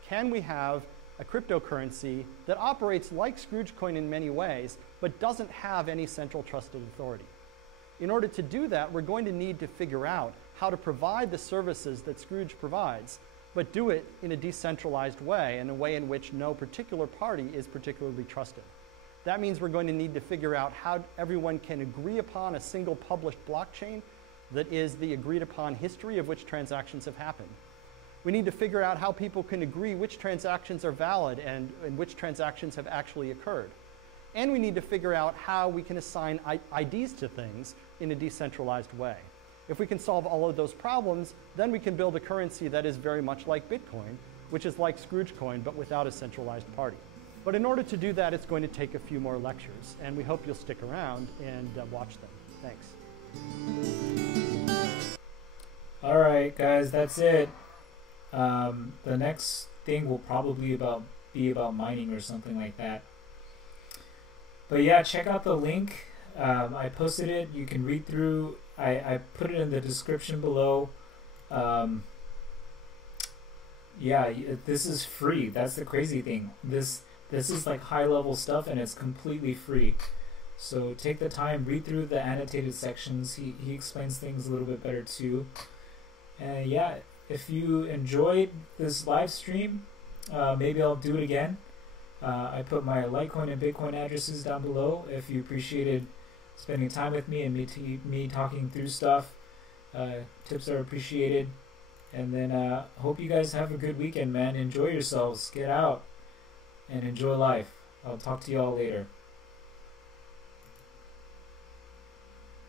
Can we have a cryptocurrency that operates like Scrooge coin in many ways, but doesn't have any central trusted authority? In order to do that, we're going to need to figure out how to provide the services that Scrooge provides, but do it in a decentralized way, in a way in which no particular party is particularly trusted. That means we're going to need to figure out how everyone can agree upon a single published blockchain that is the agreed upon history of which transactions have happened. We need to figure out how people can agree which transactions are valid and which transactions have actually occurred. And we need to figure out how we can assign IDs to things in a decentralized way. If we can solve all of those problems, then we can build a currency that is very much like Bitcoin, which is like Scrooge coin, but without a centralized party. But in order to do that, it's going to take a few more lectures, and we hope you'll stick around and watch them. Thanks. All right, guys, that's it. The next thing will probably be about mining or something like that. But yeah, check out the link. I posted it. You can read through. I put it in the description below. Yeah, this is free. That's the crazy thing. This is like high-level stuff, and it's completely free. So take the time, read through the annotated sections. He explains things a little bit better too. And yeah, if you enjoyed this live stream, maybe I'll do it again. I put my Litecoin and Bitcoin addresses down below. If you appreciated spending time with me and me talking through stuff, tips are appreciated. And then hope you guys have a good weekend, man. Enjoy yourselves. Get out and enjoy life. I'll talk to you all later.